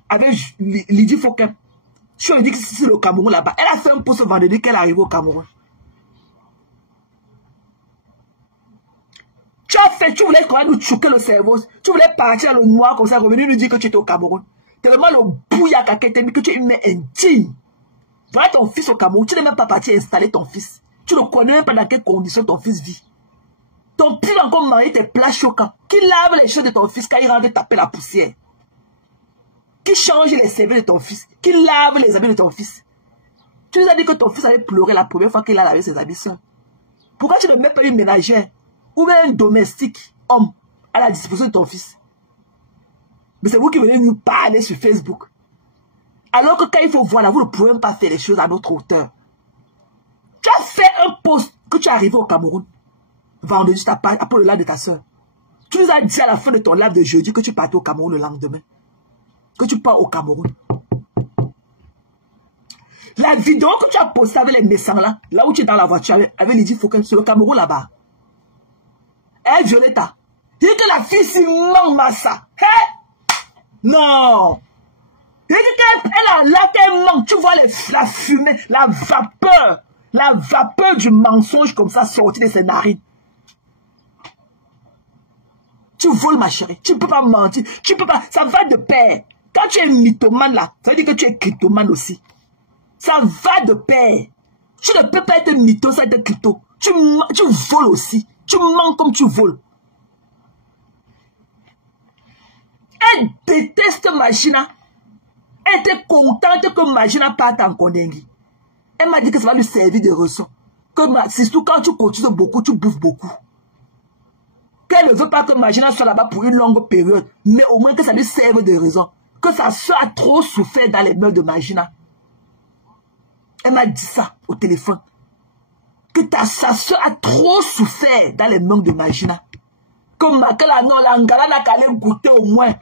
Avec Lydie Fokem. Je lui dis que c'est le Cameroun là-bas. Elle a fait un post vendredi qu'elle est arrivée au Cameroun. Tu voulais quand même nous choquer le cerveau. Tu voulais partir dans le noir comme ça, revenir nous dire que tu étais au Cameroun. Tellement le bouillaka que tu es une mère indigne. Voilà ton fils au Cameroun. Tu n'es même pas parti installer ton fils. Tu ne connais même pas dans quelles conditions ton fils vit. Ton pire encore mari tes plats choquants. Qui lave les choses de ton fils quand il rentre taper la poussière. Qui change les CV de ton fils. Qui lave les habits de ton fils. Tu nous as dit que ton fils allait pleurer la première fois qu'il a lavé ses habits seuls. Pourquoi tu ne mets pas une ménagère ou même un domestique, homme, à la disposition de ton fils? Mais c'est vous qui venez nous parler sur Facebook. Alors que quand il faut voir là, vous ne pouvez même pas faire les choses à notre hauteur. Tu as fait un post que tu es arrivé au Cameroun. Vendredi sur ta page, après le live de ta soeur. Tu nous as dit à la fin de ton live de jeudi que tu partais au Cameroun le lendemain. Que tu pars au Cameroun. La vidéo que tu as postée avec les messants là, là où tu es dans la voiture avec Lydie Fouquet, c'est le Cameroun là-bas. Eh, Violetta, dis que la fille s'y manque massa. Hein? Non. Dis qu'elle a qu'elle manque. Tu vois la fumée, la vapeur du mensonge comme ça sortir de ses narines. Tu voles, ma chérie. Tu ne peux pas mentir. Tu peux pas. Ça va de pair. Quand tu es mythomane là, ça veut dire que tu es cryptomane aussi. Ça va de pair. Tu ne peux pas être mytho sans être crypto. Tu voles aussi. Tu mens comme tu voles. Elle déteste Magina. Elle était contente que Magina parte en Kondengi. Elle m'a dit que ça va lui servir de leçon. Surtout quand tu continues beaucoup, tu bouffes beaucoup. Qu'elle ne veut pas que Magina soit là-bas pour une longue période. Mais au moins que ça lui serve de raison. Que sa soeur a trop souffert dans les mœurs de Magina. Elle m'a dit ça au téléphone. Que sa soeur a trop souffert dans les mains de Magina. Comme l'Angala n'a qu'à aller goûter au moins.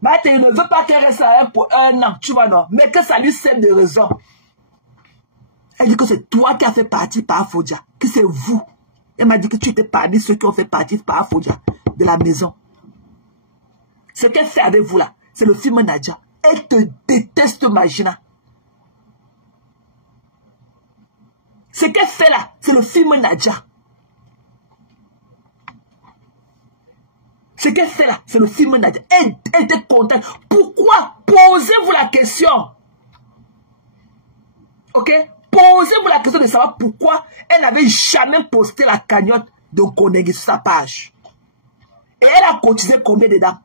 Mais il ne veut pas qu'elle reste là pour un an, tu vois, non. Mais que ça lui serve de raison. Elle dit que c'est toi qui as fait partie par Fodia. Que c'est vous. Elle m'a dit que tu étais parmi ceux qui ont fait partie par Fodia de la maison. Ce qu'elle fait avec vous là, c'est le film Nadia. Elle te déteste, Magina. Ce qu'elle fait là, c'est le film Nadia. Ce qu'elle fait là, c'est le film Nadia. Elle était contente. Pourquoi? Posez-vous la question. Ok? Posez-vous la question de savoir pourquoi elle n'avait jamais posté la cagnotte de Kondengi sur sa page. Et elle a cotisé combien dedans?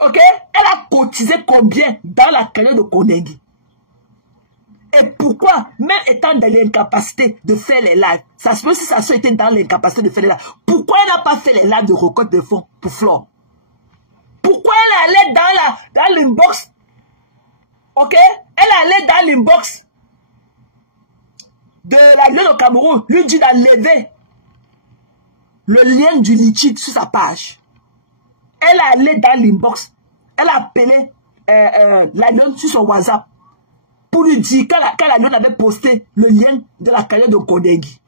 Ok? Elle a cotisé combien dans la cagnotte de Kondengi? Et pourquoi, même étant dans l'incapacité de faire les lives, ça se peut si sa soeur était dans l'incapacité de faire les lives, pourquoi elle n'a pas fait les lives de record de fonds pour Flore? Pourquoi elle allait dans l'inbox? Ok? Elle allait dans l'inbox de la Lyon au Cameroun, lui dit d'enlever le lien du liquide sur sa page. Elle allait dans l'inbox. Elle a appelé la Lyon sur son WhatsApp pour lui dire, quand la Lyon avait posté le lien de la cagnotte de Kondengi,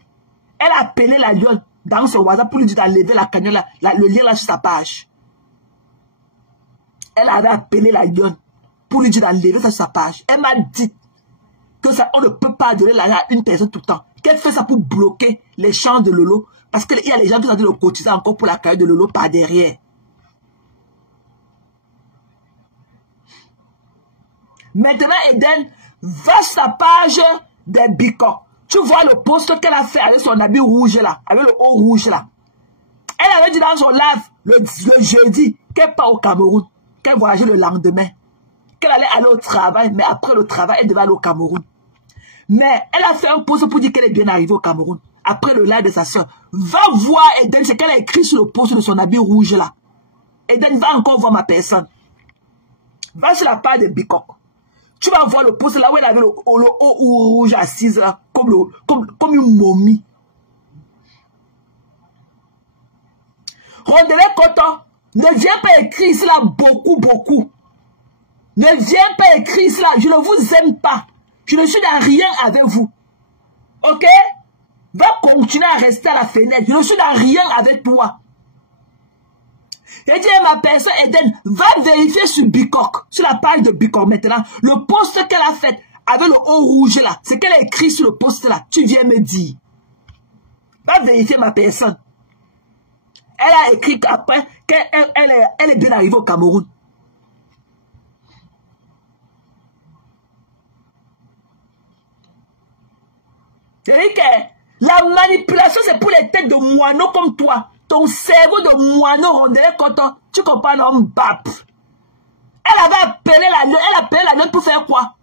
elle a appelé la Lyon dans son WhatsApp pour lui dire d'enlever la cagnotte, le lien là sur sa page. Elle avait appelé la Lyon pour lui dire d'enlever ça sur sa page. Elle m'a dit que ça, on ne peut pas donner l'argent à une personne tout le temps. Qu'elle fait ça pour bloquer les champs de Lolo. Parce qu'il y a les gens qui ont dit de cotiser encore pour la cagnotte de Lolo par derrière. Maintenant, Eden va sur sa page des Bicons. Tu vois le post qu'elle a fait avec son habit rouge là, avec le haut rouge là. Elle avait dit dans son live le jeudi qu'elle part au Cameroun, qu'elle voyageait le lendemain, qu'elle allait aller au travail, mais après le travail, elle devait aller au Cameroun. Mais elle a fait un post pour dire qu'elle est bien arrivée au Cameroun, après le live de sa soeur. Va voir Eden, c'est qu'elle a écrit sur le post de son habit rouge là. Eden va encore voir ma personne. Va sur la page de Bicon. Tu vas voir le poste là où elle avait le haut rouge assise là, comme une momie. Rondelet Coton, ne viens pas écrire ici là beaucoup. Ne viens pas écrire ici là, je ne vous aime pas. Je ne suis dans rien avec vous. Ok? Va continuer à rester à la fenêtre. Je ne suis dans rien avec toi. Et dit ma personne, Eden, va vérifier sur Bicoc, sur la page de Bicoc maintenant, le post qu'elle a fait avec le haut rouge là, c'est qu'elle a écrit sur le post là, tu viens me dire. Va vérifier ma personne. Elle a écrit qu'après, qu'elle est bien arrivée au Cameroun. C'est-à-dire que la manipulation, c'est pour les têtes de moineaux comme toi. Ton cerveau de moineau Rondelet Coton, tu comprends, non, bap. Elle avait appelé la lionne. Elle appelait la lionne pour faire quoi?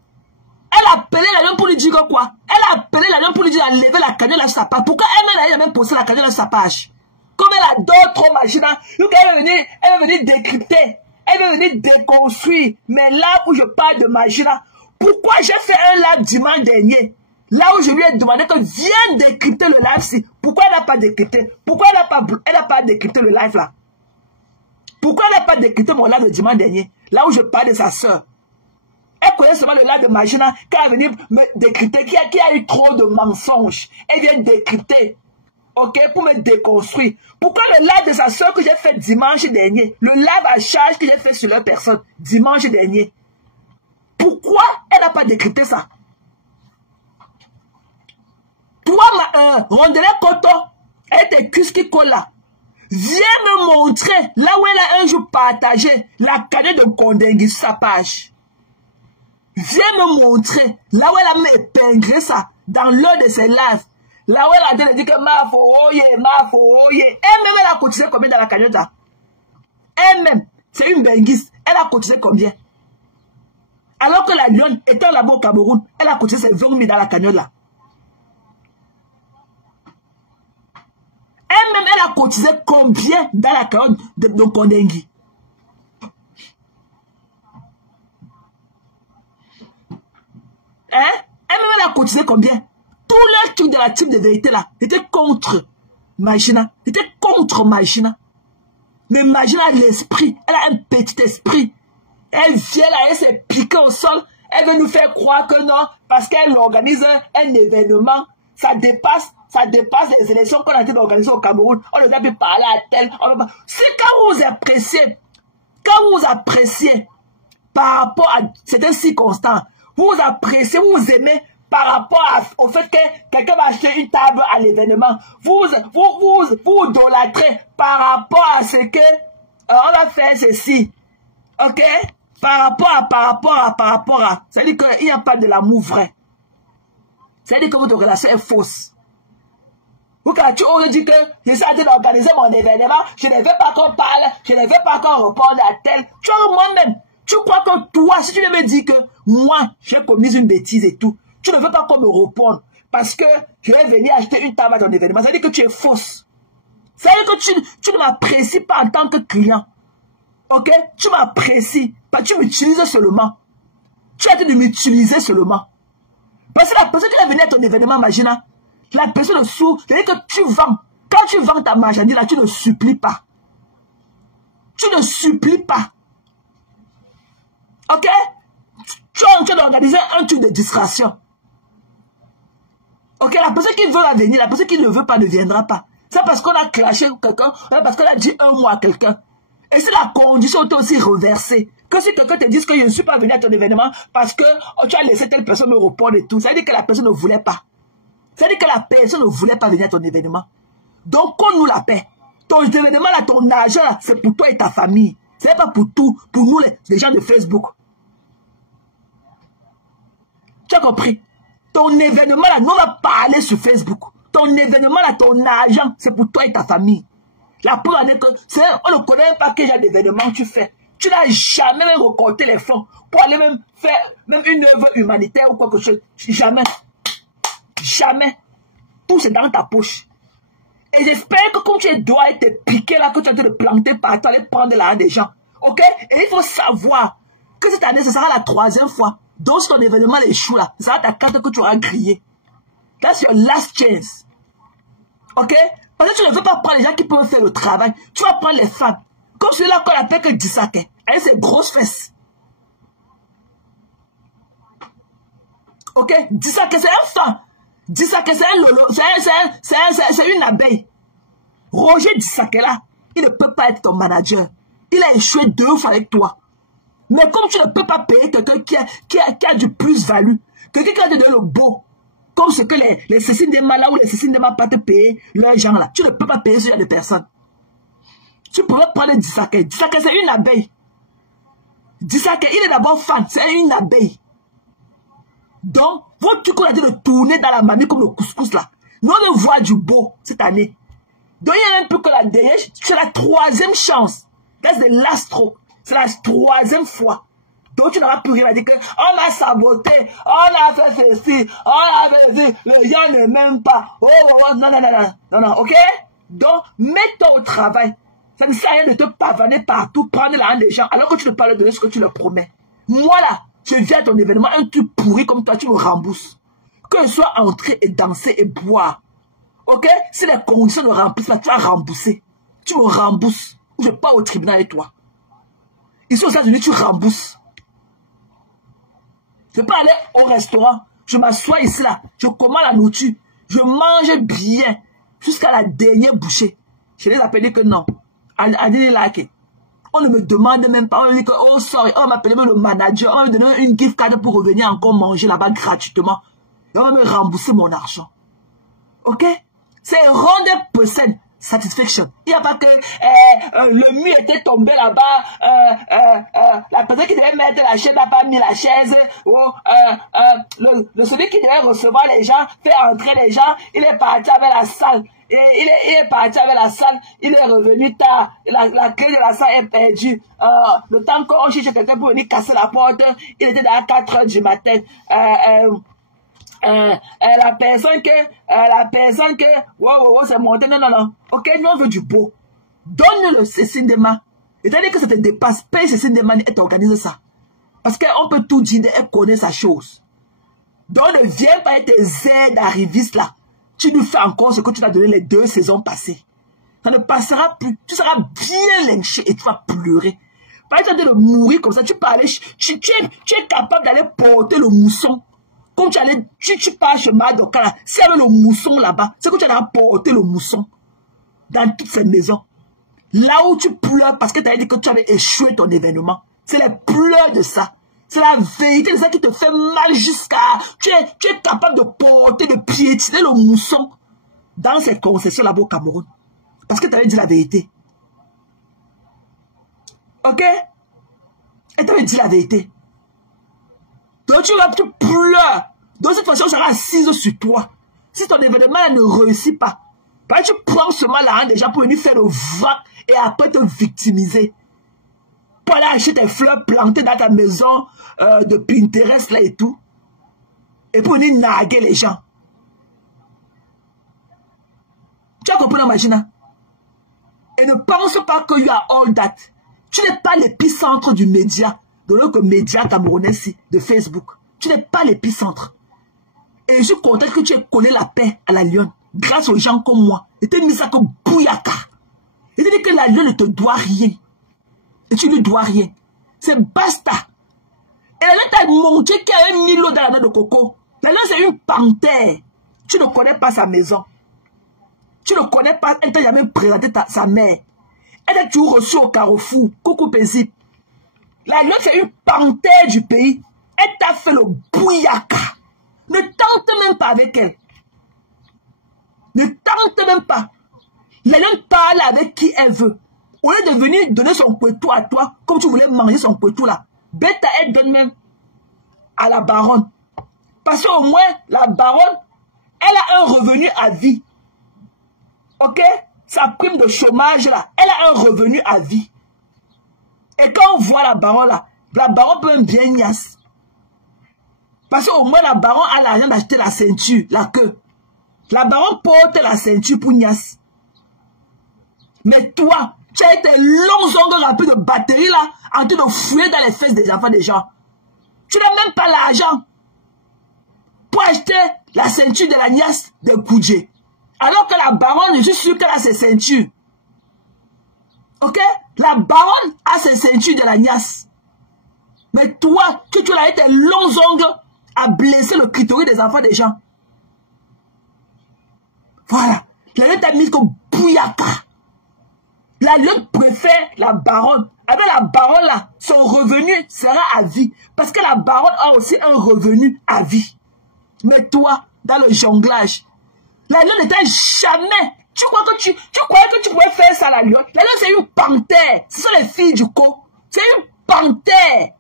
Elle appelait la lionne pour lui dire quoi? Elle appelait la lionne pour lui dire de lever la cagnotte à sa page. Pourquoi elle n'a même posé la cagnotte à sa page? Comme elle a d'autres machines, donc elle veut venir décrypter. Elle veut venir déconstruire. Mais là où je parle de machine, pourquoi j'ai fait un live dimanche dernier? Là où je lui ai demandé que viens décrypter le live, pourquoi elle n'a pas décrypté? Pourquoi elle n'a pas décrypté le live là? Pourquoi elle n'a pas décrypté mon live de dimanche dernier? Là où je parle de sa soeur. Elle connaît seulement le live de Magina qui a venu me décrypter, qui a eu trop de mensonges. Elle vient décrypter. Ok, pour me déconstruire. Pourquoi le live de sa soeur que j'ai fait dimanche dernier, le live à charge que j'ai fait sur leur personne dimanche dernier, pourquoi elle n'a pas décrypté ça? Toi, Rondelet Koto, elle tes cuisses qui collent là. Viens me montrer là où elle a un jour partagé la cagnotte de Kondengui sur sa page. Viens me montrer là où elle a épinglé ça dans l'un de ses lives. Là où elle a dit que ma foye. Elle-même, elle a cotisé combien dans la cagnotte là? Elle-même, c'est une benguiste. Elle a cotisé combien? Alors que la lionne était là-bas au Cameroun, elle a cotisé ses 20 000 dans la cagnotte là. Elle-même, elle a cotisé combien dans la cagnotte de Kondengui? Hein? Elle-même, elle a cotisé combien? Tout leur truc de la type de vérité là, était contre Magina. C'était contre Magina. Mais Magina a l'esprit. Elle a un petit esprit. Elle vient là, elle s'est piquée au sol. Elle veut nous faire croire que non, parce qu'elle organise un événement. Ça dépasse les élections qu'on a été organisées au Cameroun. On les a pu parler à tel. C'est quand vous appréciez par rapport à certaines circonstances, vous appréciez, vous aimez par rapport au fait que quelqu'un va acheter une table à l'événement. Vous idolâtrez par rapport à ce que on va faire ceci. Ok? Par rapport à. Ça veut dire qu'il n'y a pas de l'amour vrai. Ça veut dire que votre relation est fausse. Vous, quand tu oses dire que je suis en train d'organiser mon événement, je ne veux pas qu'on parle, je ne veux pas qu'on réponde à tel. Tu vois, moi-même, tu crois que toi, si tu me dis que moi, j'ai commis une bêtise et tout, tu ne veux pas qu'on me réponde parce que je vais venir acheter une table à ton événement. Ça veut dire que tu es fausse. Ça veut dire que tu ne m'apprécies pas en tant que client. Ok? Tu m'apprécies. Tu m'utilises seulement. Tu as de m'utiliser seulement. Parce que la personne qui va venir à ton événement, Magina, la personne de sous, c'est-à-dire que tu vends. Quand tu vends ta marchandise, là, tu ne supplies pas. Tu ne supplies pas. Ok? Tu es en train d'organiser un truc de distraction. Ok, la personne qui veut venir, la personne qui ne veut pas ne viendra pas. C'est parce qu'on a clashé quelqu'un, parce qu'on a dit un mot à quelqu'un. Et c'est la condition est aussi reversée. Que si quelqu'un te dit que je ne suis pas venu à ton événement parce que tu as laissé telle personne me répondre et tout, ça veut dire que la personne ne voulait pas. Ça veut dire que la personne ne voulait pas venir à ton événement. Donc, qu'on nous la paie. Ton événement, là, ton argent, c'est pour toi et ta famille. Ce n'est pas pour tout, pour nous, les gens de Facebook. Tu as compris? Ton événement là, nous on va parler sur Facebook. Ton événement là, ton argent, c'est pour toi et ta famille. La preuve en est que, on ne connaît même pas quel genre d'événement tu fais. Tu n'as jamais même récolté les fonds pour aller même faire même une œuvre humanitaire ou quelque chose. Jamais. Jamais. Tout c'est dans ta poche. Et j'espère que comme tu dois être piqué là, que tu es en train de planter partout, aller prendre l'argent des gens. Ok? Et il faut savoir que cette année, ce sera la 3e fois. Donc, si ton événement échoue là, ça sera ta carte que tu auras grillée. That's your last chance. Ok? Parce que tu ne veux pas prendre les gens qui peuvent faire le travail. Tu vas prendre les femmes. Comme celui-là qu'on appelle que Disake. Avec ses grosses fesses. Ok? Disake, c'est un fan. Disake, c'est un lolo. C'est une abeille. Roger Disake là, il ne peut pas être ton manager. Il a échoué 2 fois avec toi. Mais comme tu ne peux pas payer quelqu'un qui a du plus-value, quelqu'un qui a donné le beau, comme ce que les Cécile Dema là ou les Cécile Dema pas te payer leurs gens là, tu ne peux pas payer ce genre de personnes. Tu pourrais prendre Disake. Disake, c'est une abeille. Disake, il est d'abord fan, c'est une abeille. Donc, votre truc qu'on a dit de tourner dans la mamie comme le couscous là, nous on voit du beau cette année. Donc, il y a un peu que la dernière, c'est la 3e chance. That's the last stroke. C'est la 3e fois. Donc tu n'auras plus rien à dire que on a saboté, on a fait ceci, on a fait ceci, les gens ne m'aiment pas. Oh, non, ok? Donc, mets-toi au travail. Ça ne sert à rien de te pavaner partout, prendre la main des gens, alors que tu ne peux pas leur donner ce que tu leur promets. Moi là, je viens à ton événement, un truc pourri comme toi, tu me rembourses. Que je sois entré et danser et boire. Ok? Si les conditions ne remplissent pas, tu vas rembourser. Tu me rembourses. Je ne vais pas au tribunal avec toi. Ici aux États-Unis, tu rembourses. Je peux aller au restaurant. Je m'assois ici là. Je commande la nourriture. Je mange bien. Jusqu'à la dernière bouchée. Je les appelle que non. On ne me demande même pas. On me dit que, oh, sorry. On m'appelle même le manager. On me donne une gift card pour revenir encore manger là-bas gratuitement. Et on va me rembourser mon argent. Ok? C'est 100% satisfaction. Il n'y a pas que le mur était tombé là-bas, la personne qui devait mettre la chaise n'a pas mis la chaise, ou celui qui devait recevoir les gens, fait entrer les gens, il est parti avec la salle. Et il est parti avec la salle, il est revenu tard, la clé de la salle est perdue. Le temps qu'on cherche quelqu'un pour venir casser la porte, il était à 4 heures du matin. La personne que, wow, c'est monté, non. Ok, nous on veut du beau. Donne-le le cessine de main. C'est-à-dire que ça te dépasse, paye cessine de main et t'organise ça. Parce qu'on peut tout dire, elle connaît sa chose. Donc ne viens pas avec tes aides arrivistes là. Tu nous fais encore ce que tu as donné les 2 saisons passées. Ça ne passera plus. Tu seras bien lynché et tu vas pleurer. Par exemple, de mourir comme ça, tu es capable d'aller porter le mousson. Comme tu pars chez Madoka, si avec le mousson là-bas, c'est que tu as porté le mousson dans toutes ces maisons. Là où tu pleures parce que tu as dit que tu avais échoué ton événement. C'est les pleurs de ça. C'est la vérité de ça qui te fait mal jusqu'à... Tu es capable de porter, de piétiner le mousson dans ces concessions là-bas au Cameroun. Parce que tu avais dit la vérité. Ok? Et tu avais dit la vérité. Donc tu pleures. Donc cette fois-ci, on sera assise sur toi. Si ton événement ne réussit pas, tu prends seulement la main des gens pour venir faire le vrac et après te victimiser. Pour aller acheter tes fleurs plantées dans ta maison de Pinterest là et tout. Et pour venir narguer les gens. Tu as compris, Magina? Et ne pense pas que you are all that. Tu n'es pas l'épicentre du média. De l'autre média camerounais ici, de Facebook. Tu n'es pas l'épicentre. Et je suis content que tu aies collé la paix à la Lyon. Grâce aux gens comme moi. Et tu as mis ça comme bouyaka. Et tu dis que la Lyon ne te doit rien. Et tu ne lui dois rien. C'est basta. Et la Lyon t'a montré qu'il y a un îlot dans la noix de coco. La Lyon c'est une panthère. Tu ne connais pas sa maison. Tu ne connais pas, elle t'a jamais présenté sa mère. Elle t'a toujours reçu au carrefour. Coucou paisible. La Lyon c'est une panthère du pays. Elle t'a fait le bouyaka. Ne tente même pas avec elle. Ne tente même pas. La Lyon parle avec qui elle veut. Au lieu de venir donner son couteau à toi, comme tu voulais manger son couteau là, bête elle donne même à la baronne. Parce qu'au moins, la baronne, elle a un revenu à vie. Ok? Sa prime de chômage là, elle a un revenu à vie. Et quand on voit la baronne là, la baronne peut même bien niasse. Parce qu'au moins la baronne a l'argent d'acheter la ceinture, la queue. La baronne porte la ceinture pour niasse. Mais toi, tu as tes longs ongles remplis de batteries là, en train de fouiller dans les fesses des enfants des gens. Tu n'as même pas l'argent pour acheter la ceinture de la niasse de Koudjé. Alors que la baronne, je suis sûr qu'elle a ses ceintures. Ok? La baronne a ses ceintures de la niasse. Mais toi, tu as avec tes longs ongles à blesser le clitoris des enfants des gens. Voilà. La Lyon t'a mis comme bouyaka. La Lyon préfère la baronne. Avec la baronne là, son revenu sera à vie. Parce que la baronne a aussi un revenu à vie. Mais toi, dans le jonglage, la Lyon ne t'a jamais... Tu crois que tu pouvais faire ça, la Lyon? La Lyon, c'est une panthère. Ce sont les filles du co. C'est une panthère.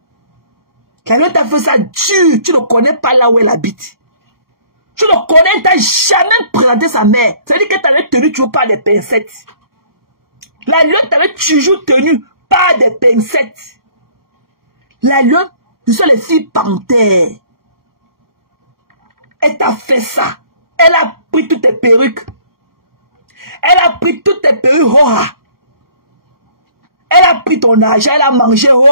La Lyon t'a fait ça dur. Tu ne connais pas là où elle habite. Tu ne connais, elle t'a jamais présenté sa mère. Ça veut dire qu'elle t'avait tenu toujours par des pincettes. La Lyon t'avait toujours tenu par des pincettes. La Lyon Nous sommes les filles panthères. Elle t'a fait ça. Elle a pris toutes tes perruques. Elle a pris toutes tes perruques. Oh. Elle a pris ton argent. Elle a mangé. Oh.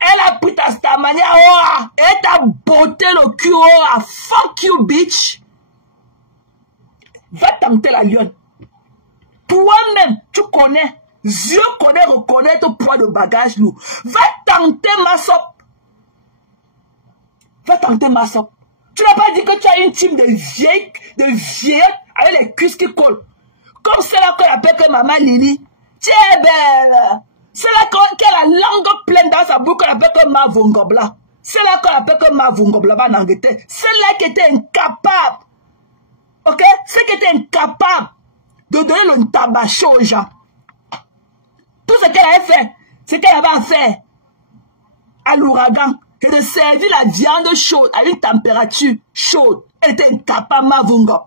Elle a pris ta stamania. Oh. Elle t'a botté le cul. Oh. Fuck you, bitch. Va tenter la lionne. Toi-même, tu connais. Dieu connaît, reconnaît ton poids de bagage lourd. Va tenter ma sope. Va tenter ma sope. Tu n'as pas dit que tu as une team de vieilles avec les cuisses qui collent. Comme celle-là qu'on appelle que Maman Lily. Tu es belle. Celle-là qui a la langue pleine dans sa bouche qu'on appelle que Ma Vongobla. Celle-là qu'on appelle que Ma Vongobla en Angleterre. Celle-là qui était incapable. Ok? Celle qui était incapable de donner le tabac chaud aux gens. Tout ce qu'elle avait fait, c'est qu'elle avait à faire à l'ouragan. Et de servir la viande chaude à une température chaude. Elle était incapable, Mavungo.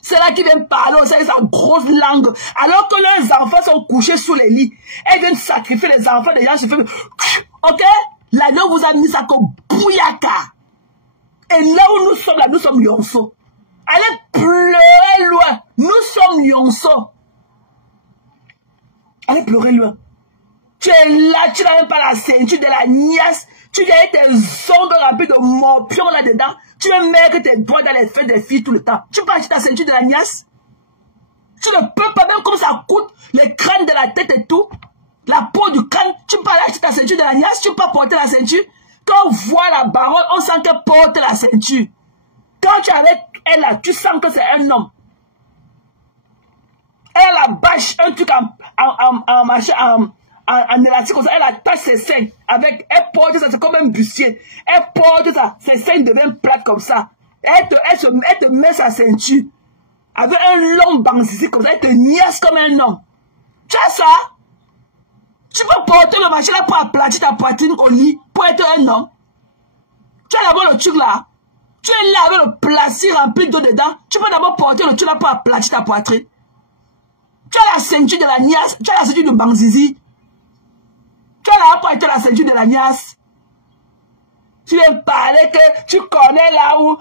C'est là qui vient parler aussi avec sa grosse langue. Alors que leurs enfants sont couchés sous les lits. Elle vient sacrifier les enfants des gens. Ok? L'agneau vous a mis ça comme bouyaka. Et là où nous sommes, là, nous sommes lionceaux. Allez pleurer loin. Nous sommes lionceaux. Allez pleurer loin. Tu es là, tu n'as même pas la ceinture de la niasse. Tu viens avec tes ongles remplis de morpions là-dedans. Tu veux mettre tes doigts dans les fesses des filles tout le temps. Tu peux acheter ta ceinture de la niasse. Tu ne peux pas, même comme ça coûte, les crânes de la tête et tout. La peau du crâne, tu peux pas acheter ta ceinture de la niasse. Tu ne peux pas porter la ceinture. Quand on voit la baronne, on sent qu'elle porte la ceinture. Quand tu es avec elle là, tu sens que c'est un homme. Elle a la bâche, un truc en élastique comme ça, elle attache ses seins avec, elle porte ça, c'est comme un bustier. Elle porte ça, ses seins deviennent plates comme ça. Elle te met sa ceinture avec un long banc comme ça, elle te niaise comme un homme. Tu as ça? Tu peux porter le machin là pour aplatir ta poitrine au lit pour être un homme. Tu as d'abord le truc là. Tu es là avec le plastique rempli d'eau dedans. Tu peux d'abord porter le truc là pour aplatir ta poitrine. Tu as la ceinture de la niasse, tu as la ceinture de Bangzizi. Tu as là pour être la ceinture de la niasse. Tu viens parler que tu connais là où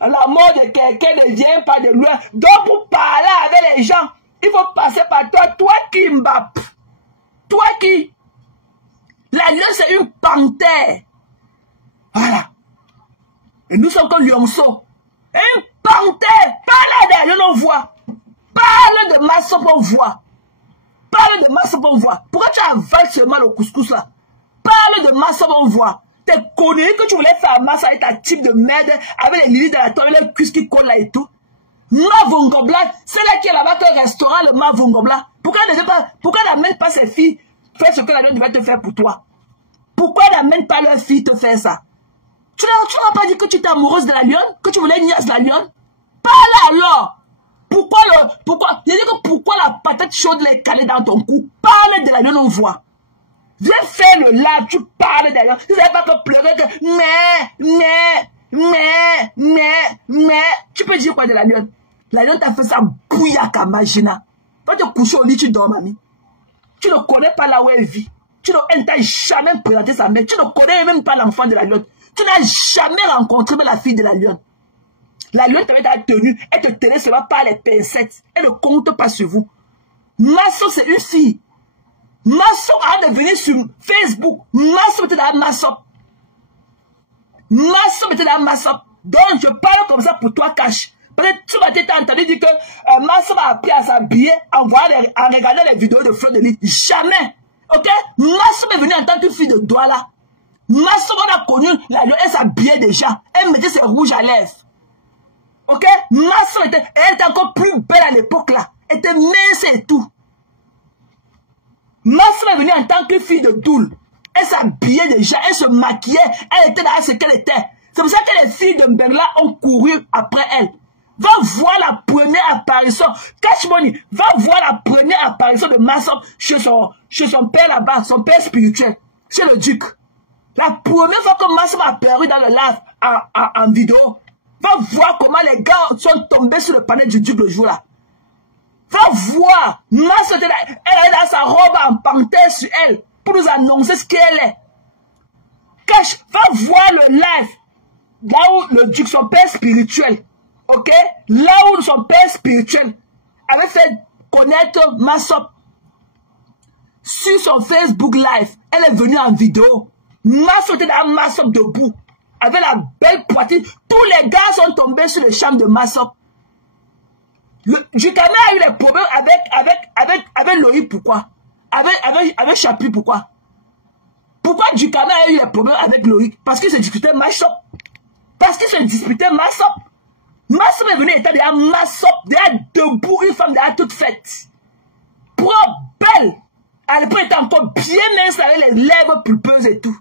la mort de quelqu'un ne vient pas de loin. Donc pour parler avec les gens, il faut passer par toi. Toi qui Mbappé. Toi qui. La lionne c'est une panthère. Voilà. Et nous sommes comme lionceaux. Une panthère. Parle de la lionne, on voit. Parle de ma sope, on voit. Parle de ma sope, on voit. Pourquoi tu avales seulement le couscous là? Parle de ma sope, on voit. T'es connu que tu voulais faire masse avec ta type de merde, avec les lilies dans la toile, les cuisses qui collent là et tout. Mavongobla, c'est là qui est là-bas, le restaurant, le Mavongobla. Pourquoi n'amène pas ces filles faire ce que la lionne va te faire pour toi? Pourquoi n'amène pas leurs filles te faire ça? Tu n'as pas dit que tu étais amoureuse de la lionne? Que tu voulais niaise la lionne? Parle alors! Pourquoi la patate chaude est calée dans ton cou? Parle de la lionne, on voit. Viens faire le lab, tu parles de la lionne. Tu ne savais pas que pleurer que mais. Tu peux dire quoi de la lionne? La lionne t'a fait ça bouillaka magina. Va te coucher au lit, tu dors, mamie. Tu ne connais pas là où elle vit. Elle ne t'a jamais présenté sa mère. Tu ne connais même pas l'enfant de la lionne. Tu n'as jamais rencontré la fille de la lionne. La lionne t'avait ta tenue, elle te tenait seulement par les pincettes. Elle ne compte pas sur vous. Masso, c'est une fille. Masso a de venir sur Facebook. Masso était dans Masso. Masso était dans Masso. Donc, je parle comme ça pour toi, Cash. Peut-être tu vas t'être entendu dire que Masso m'a appris à s'habiller en regardant les vidéos de Fleur de Lis. Jamais. Ok? Masso est venue en tant que fille de Douala. Masso, on a connu la lionne, elle s'habillait déjà. Elle mettait ses rouges à lèvres. Ok? Masso elle était encore plus belle à l'époque là. Elle était mince et tout. Masso est venue en tant que fille de Doul. Elle s'habillait déjà, elle se maquillait, elle était dans ce qu'elle était. C'est pour ça que les filles de Mbengla ont couru après elle. Va voir la première apparition. Cash Money, va voir la première apparition de Masso chez son père là-bas, son père spirituel, chez le duc. La première fois que Masso a apparu dans le live en vidéo, va voir comment les gars sont tombés sur le panel du duc le jour là. Va voir. Masso, elle est dans sa robe en panthère sur elle pour nous annoncer ce qu'elle est. Wesh, va voir le live. Là où le duc, son père spirituel, ok? Là où son père spirituel avait fait connaître Massop sur son Facebook live. Elle est venue en vidéo. Massop était dans Massop debout. Avec la belle poitrine. Tous les gars sont tombés sur le champ de Massop. Djukame a eu des problèmes avec Loïc, pourquoi? Avec Chapuis, pourquoi? Pourquoi Djukame a eu des problèmes avec Loïc? Parce qu'il se disputait Massop. Parce qu'il se disputait Massop. Massop est venu, il était déjà Massop, déjà debout, une femme déjà toute faite. Propre, belle. À l'époque, elle était encore bien mince avec les lèvres pulpeuses et tout.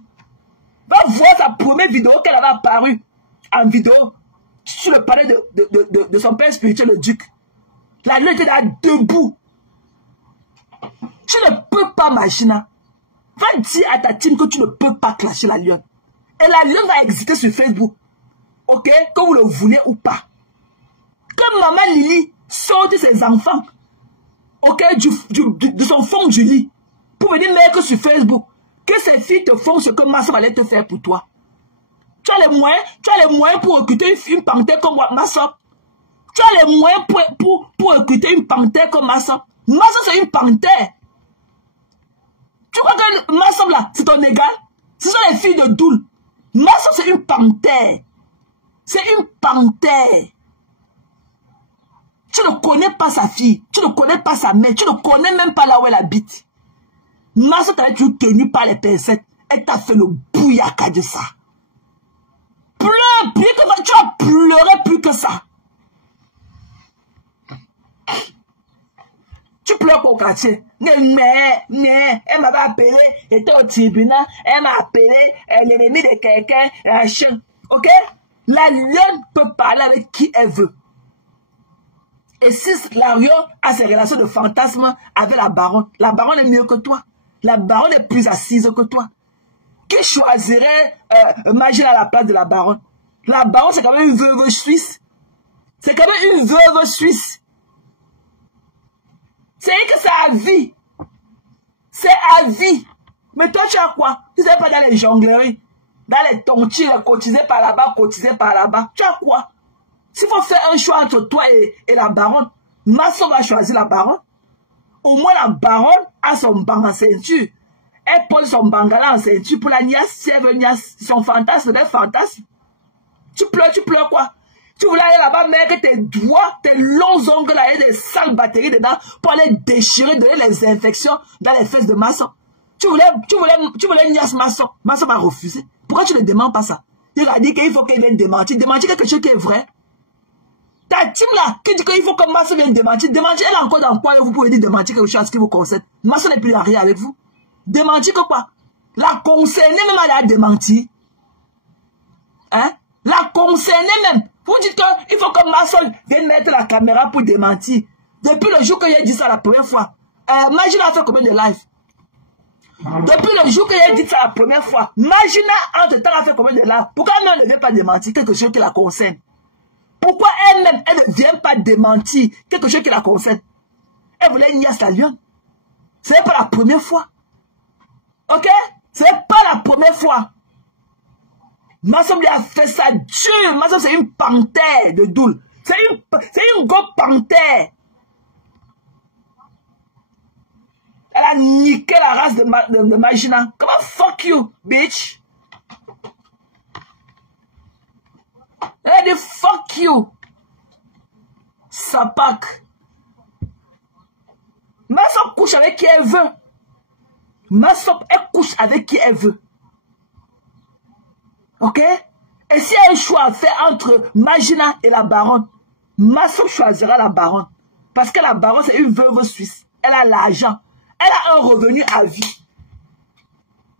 Va voir sa première vidéo qu'elle avait apparue en vidéo sur le palais de son père spirituel, le duc. La lune était là debout. Tu ne peux pas, Magina. Va dire à ta team que tu ne peux pas clasher la lionne. Et la lionne va exister sur Facebook. Ok? Que vous le voulez ou pas. Que maman Lily sorte ses enfants. Ok? De son fond du lit. Pour venir mettre sur Facebook. Que ces filles te font ce que Massop allait te faire pour toi. Tu as les moyens pour recruter une panthère comme Massop. Tu as les moyens pour recruter une panthère comme Massop. Massop, c'est une panthère. Tu crois que Massop, là, c'est ton égal? Ce sont les filles de Doul. Massop, c'est une panthère. C'est une panthère. Tu ne connais pas sa fille. Tu ne connais pas sa mère. Tu ne connais même pas là où elle habite. Massop t'avait toujours tenu par les pincettes. Elle t'a fait le bouillaka de ça. Pleure plus que ça. Tu vas pleurer plus que ça. Tu pleures pour le quartier. Mais, elle m'avait appelé, elle était au tribunal, elle m'a appelé, l'ennemi de quelqu'un, un chien. Ok? La lionne peut parler avec qui elle veut. Et si la lionne a ses relations de fantasme avec la baronne est mieux que toi. La baronne est plus assise que toi. Qui choisirait Magina à la place de la baronne? La baronne, c'est quand même une veuve suisse. C'est quand même une veuve suisse. C'est que c'est à vie. C'est à vie. Mais toi, tu as quoi? Tu n'es pas dans les jongleries. Dans les tontines, cotisé par là-bas, cotisé par là-bas. Tu as quoi? S'il faut faire un choix entre toi et la baronne, Massop va choisir la baronne. Au moins, la baronne a son bang en ceinture. Elle pose son bangala en ceinture pour la niasse. Si elle veut niasse, son fantasme, c'est un fantasme. Tu pleures quoi? Tu voulais aller là-bas, mettre tes doigts, tes longs ongles là, et des sales batteries dedans pour aller déchirer, donner les infections dans les fesses de Massop. Tu voulais niasse Massop. Massop a refusé. Pourquoi tu ne demandes pas ça? Il a dit qu'il faut qu'elle vienne démentir. Démentir quelque chose qui est vrai. Ta team là, qui dit qu'il faut que Massop vienne démentir. Démentir, elle est encore dans quoi et vous pouvez dire démentir quelque chose qui vous concerne. Massop n'est plus à rien avec vous. Démentir que quoi? La concernée même, elle a démenti. Hein? La concernée même. Vous dites qu'il faut que Massop vienne mettre la caméra pour démentir. Depuis le jour que j'ai dit ça la première fois. Magina a fait combien de lives? Depuis le jour que j'ai dit ça la première fois. Magina, entre-temps, a fait combien de lives? Pourquoi elle ne vient pas démentir quelque chose qui la concerne? Pourquoi elle-même, elle ne vient pas démentir quelque chose qui la concerne? Elle voulait niasse la lionne. Ce n'est pas la première fois. Ok? Ce n'est pas la première fois. Massop lui a fait ça dur. Massop, c'est une panthère de Doul. C'est une go panthère. Elle a niqué la race de Magina. Comment fuck you, bitch? Elle a dit fuck you. Sapak. Massop couche avec qui elle veut. Massop, elle couche avec qui elle veut. Ok? Et s'il y a un choix à faire entre Magina et la baronne, Massop choisira la baronne. Parce que la baronne, c'est une veuve suisse. Elle a l'argent. Elle a un revenu à vie.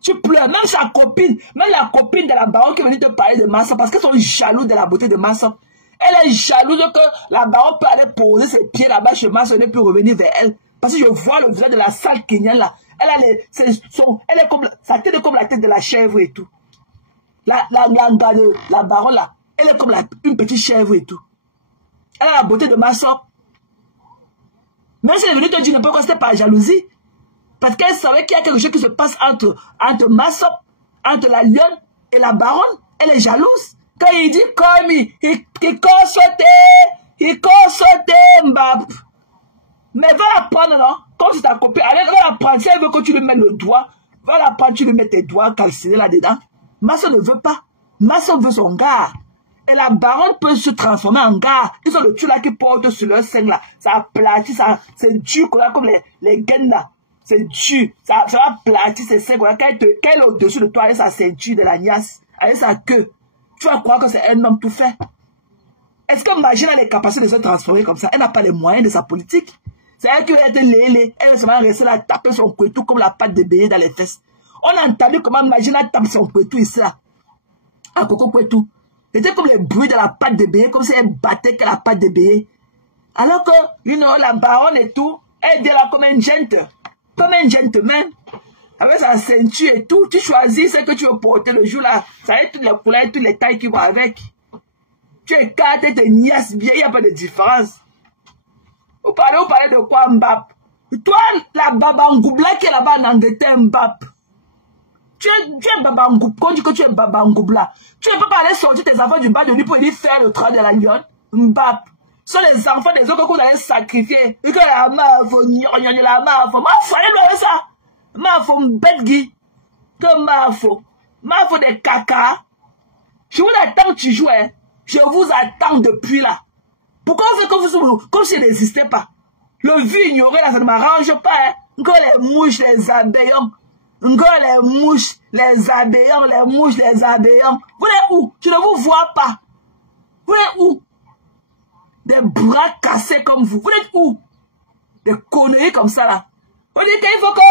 Tu pleures. Même sa copine, même la copine de la baronne qui est venue te parler de Massop, parce qu'elles sont jaloux de la beauté de Massop. Elle est jalouse que la baronne peut aller poser ses pieds là-bas chez Massop et puis revenir vers elle. Parce que je vois le visage de la sale Kenyane là. Elle est comme, sa tête est comme la tête de la chèvre et tout. La baronne là, elle est comme une petite chèvre et tout. Elle a la beauté de Massop. Même si elle est venue te dire n'importe quoi, c'était pas jalousie. Parce qu'elle savait qu'il y a quelque chose qui se passe entre Massop, entre la lionne Et la baronne, elle est jalouse. Quand il dit comme il consote Mbap. Mais va la prendre, non? Comme si ta copine, allez, va la prendre. Si elle veut que tu lui mettes le doigt, va la prendre, tu lui mets tes doigts calcinés là-dedans. Ma soeur ne veut pas. Ma soeur veut son gars. Et la baronne peut se transformer en gars. Ils ont le tue là qui porte sur leur sein là. Ça aplatit, ça, c'est dur comme les gaines là. C'est dur. Ça aplatit ses seins. Quand elle est au-dessus de toi avec sa ceinture de la niasse, avec sa queue, tu vas croire que c'est un homme tout fait. Est-ce que Magine a les capacités de se transformer comme ça? Elle n'a pas les moyens de sa politique. C'est elle qui va être lélé. Elle va seulement rester là, taper son couetou comme la patte de bélier dans les fesses. On a entendu comment Magine a tapé son couetou ici là. À Coco Couetou. C'était comme les bruits de la patte de bélier, comme si elle battait que la patte de bélier. Alors que, la baronne et tout, elle est là comme un gentleman. Avec sa ceinture et tout, tu choisis ce que tu veux porter le jour là. Ça va être toutes les couleurs, toutes les tailles qui vont avec. Tu écartes tes nièces bien, il n'y a pas de différence. Vous parlez de quoi, Mbap? Toi, la Babangoubla qui est là-bas en Angleterre, Mbap. Tu es Babangoub, quand on dit que tu es Babangoubla, tu ne peux pas aller sortir tes enfants du bas de nuit pour aller faire le travail de la lionne, Mbap. Ce sont les enfants des autres que vous allez sacrifier. Et que la main, faut la main, faut. Ma foi, elle doit ça. Ma foi, bête guy. Que ma foi des caca. Je vous attends que tu joues, hein. Je vous attends depuis là. Pourquoi vous faites comme si je n'existais pas? Le vu ignoré là, ça ne m'arrange pas, hein. Encore les mouches, les abeillons. Encore les mouches, les abeillons, les mouches, les abeillons. Vous êtes où? Je ne vous vois pas. Vous êtes où? Des bras cassés comme vous. Vous êtes où? Des conneries comme ça là. On dit qu'il faut que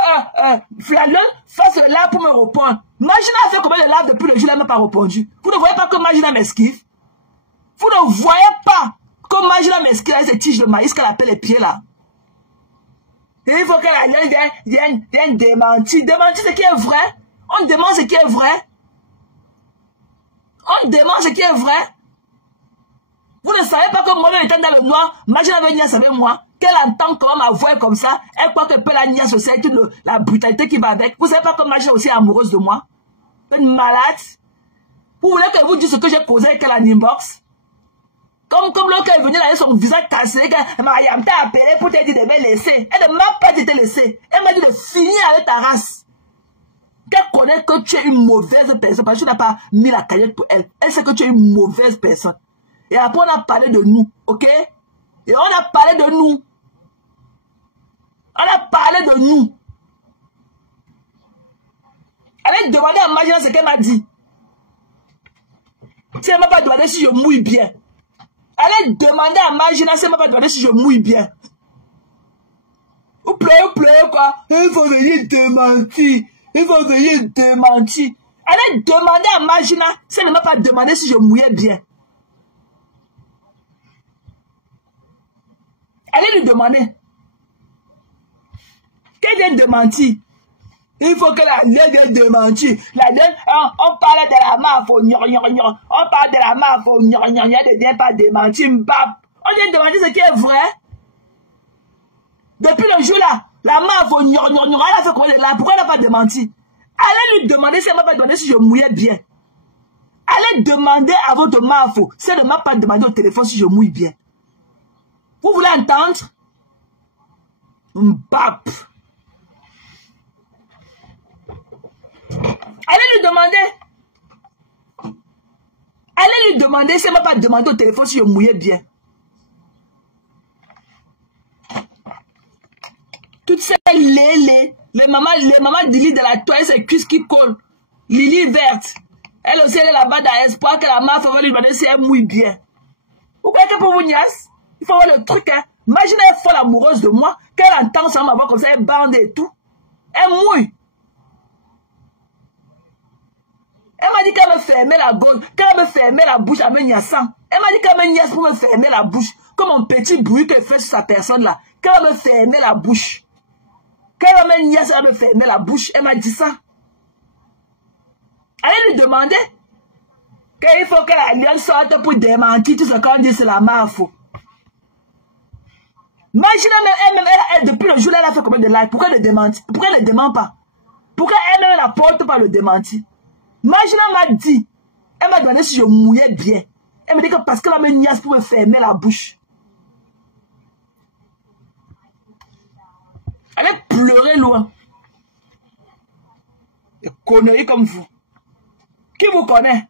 Fladon fasse le lave pour me répondre. Magina a fait combien de lave depuis le jour, elle n'a pas répondu. Vous ne voyez pas que Magina m'esquive? Vous ne voyez pas que Magina m'esquive avec ces tiges de maïs qu'elle appelle les pieds là. Et il faut que la lionne vienne démentir. Démentir ce qui est vrai. On demande ce qui est vrai. On demande ce qui est vrai. Vous ne savez pas que moi-même étant dans le noir, Magina veut niaise avec moi. Qu'elle entend comment ma voix est comme ça. Elle croit qu'elle peut la niaise aussi avec la brutalité qui va avec. Vous savez pas que Magina aussi est amoureuse de moi. Une malade. Vous voulez que je vous dise ce que j'ai causé avec elle en inbox? Comme l'autre est venue là avec son visage cassé, que Mariam t'a appelé pour te dire de me laisser. Elle ne m'a pas dit de te laisser. Elle m'a dit de finir avec ta race. Qu'elle connaît que tu es une mauvaise personne parce que tu n'as pas mis la cagnotte pour elle. Elle sait que tu es une mauvaise personne. Et après on a parlé de nous, ok? Et on a parlé de nous. On a parlé de nous. Elle a demandé à Magina ce qu'elle m'a dit. Si elle ne m'a pas demandé si je mouille bien. Elle a demandé à Magina si elle ne m'a pas demandé si je mouille bien. Vous pleurez quoi? Il faut venir démentir. Il faut venir démentir. Elle a demandé à Magina si elle ne m'a pas demandé si je mouillais bien. Allez lui demander. Qu'elle vienne de mentir. Il faut que la lèvre vienne de mentir. La lèvre, on parle de la mafia, on parle de la mafia, elle ne vient pas de mentir. On vient de demander ce qui est vrai. Depuis le jour là, la mafia, elle a fait quoi de là? Pourquoi elle n'a pas démenti? Allez lui demander si elle ne m'a pas demandé si je mouillais bien. Allez demander à votre mafia si elle ne m'a pas demandé au téléphone si je mouille bien. Vous voulez entendre? Mbap. Allez lui demander. Allez lui demander si elle ne m'a pas demandé au téléphone si je mouillais bien. Toutes ces les mamans Lili de la toile, ces cuisses qui collent. Lili verte. Elle aussi, elle est là-bas dans l'espoir que la mafia va lui demander si elle mouille bien. Vous croyez que pour vous niasse? Il faut voir le truc, hein. Imaginez elle est folle amoureuse de moi. Qu'elle entend ça, ma voix comme ça, elle bande et tout. Elle mouille. Elle m'a dit qu'elle me fermait la gorge, qu'elle me fermait la bouche avec Niassan. Elle m'a dit qu'elle me niaise pour me fermer la bouche. Comme un petit bruit qu'elle fait sur sa personne là. Qu'elle me fermait la bouche. Qu'elle me niaise, elle me fermait la bouche. Elle m'a dit ça. Allez lui demander qu'il faut que la lionne sorte pour démentir tout ce qu'on dit sur la mafia. Imaginez elle, depuis le jour là, elle a fait combien de likes? Pourquoi elle ne dément pas? Pourquoi elle ne la porte pas le démenti? Magina m'a dit, elle m'a demandé si je mouillais bien. Elle me dit que parce que la niasse pouvait fermer la bouche. Elle est pleurée loin. Des conneries comme vous. Qui vous connaît?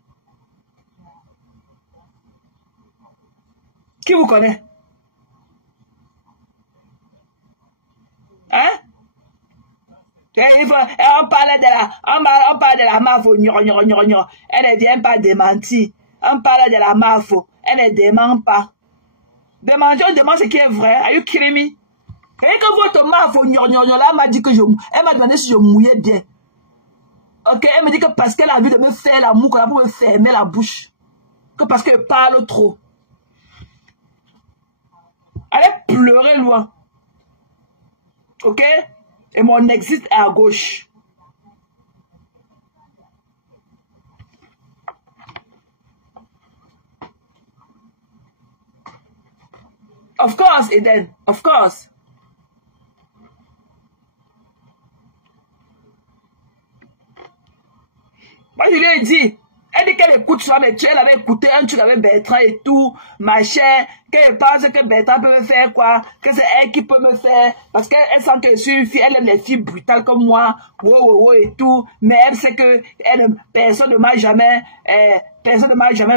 Qui vous connaît? Hein? On parle de la mafo. Elle ne vient pas démentir. On parle de la mafo. Elle ne dément pas. On demande ce qui est vrai. Are you kidding me? Et que votre mafo là m'a dit que elle m'a demandé si je mouillais bien. Ok, elle me dit que parce qu'elle a envie de me faire l'amour, qu'elle a pour me fermer la bouche. Que parce qu'elle parle trop. Elle est pleurée loin. Ok? Et mon exit est à gauche. Of course, Eden. Of course. Moi, je lui ai dit. Elle dit qu'elle écoute ça, mais tu elle avait écouté un truc avec Bertrand et tout, machin, qu'elle pense que Bertrand peut me faire quoi, que c'est elle qui peut me faire, parce qu'elle sent que je suis une fille, elle aime les filles brutales comme moi, et tout, mais elle sait que personne ne m'a jamais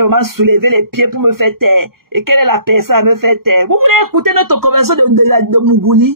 vraiment soulevé les pieds pour me faire taire, et quelle est la personne à me faire taire. Vous voulez écouter notre conversation de Mougouni?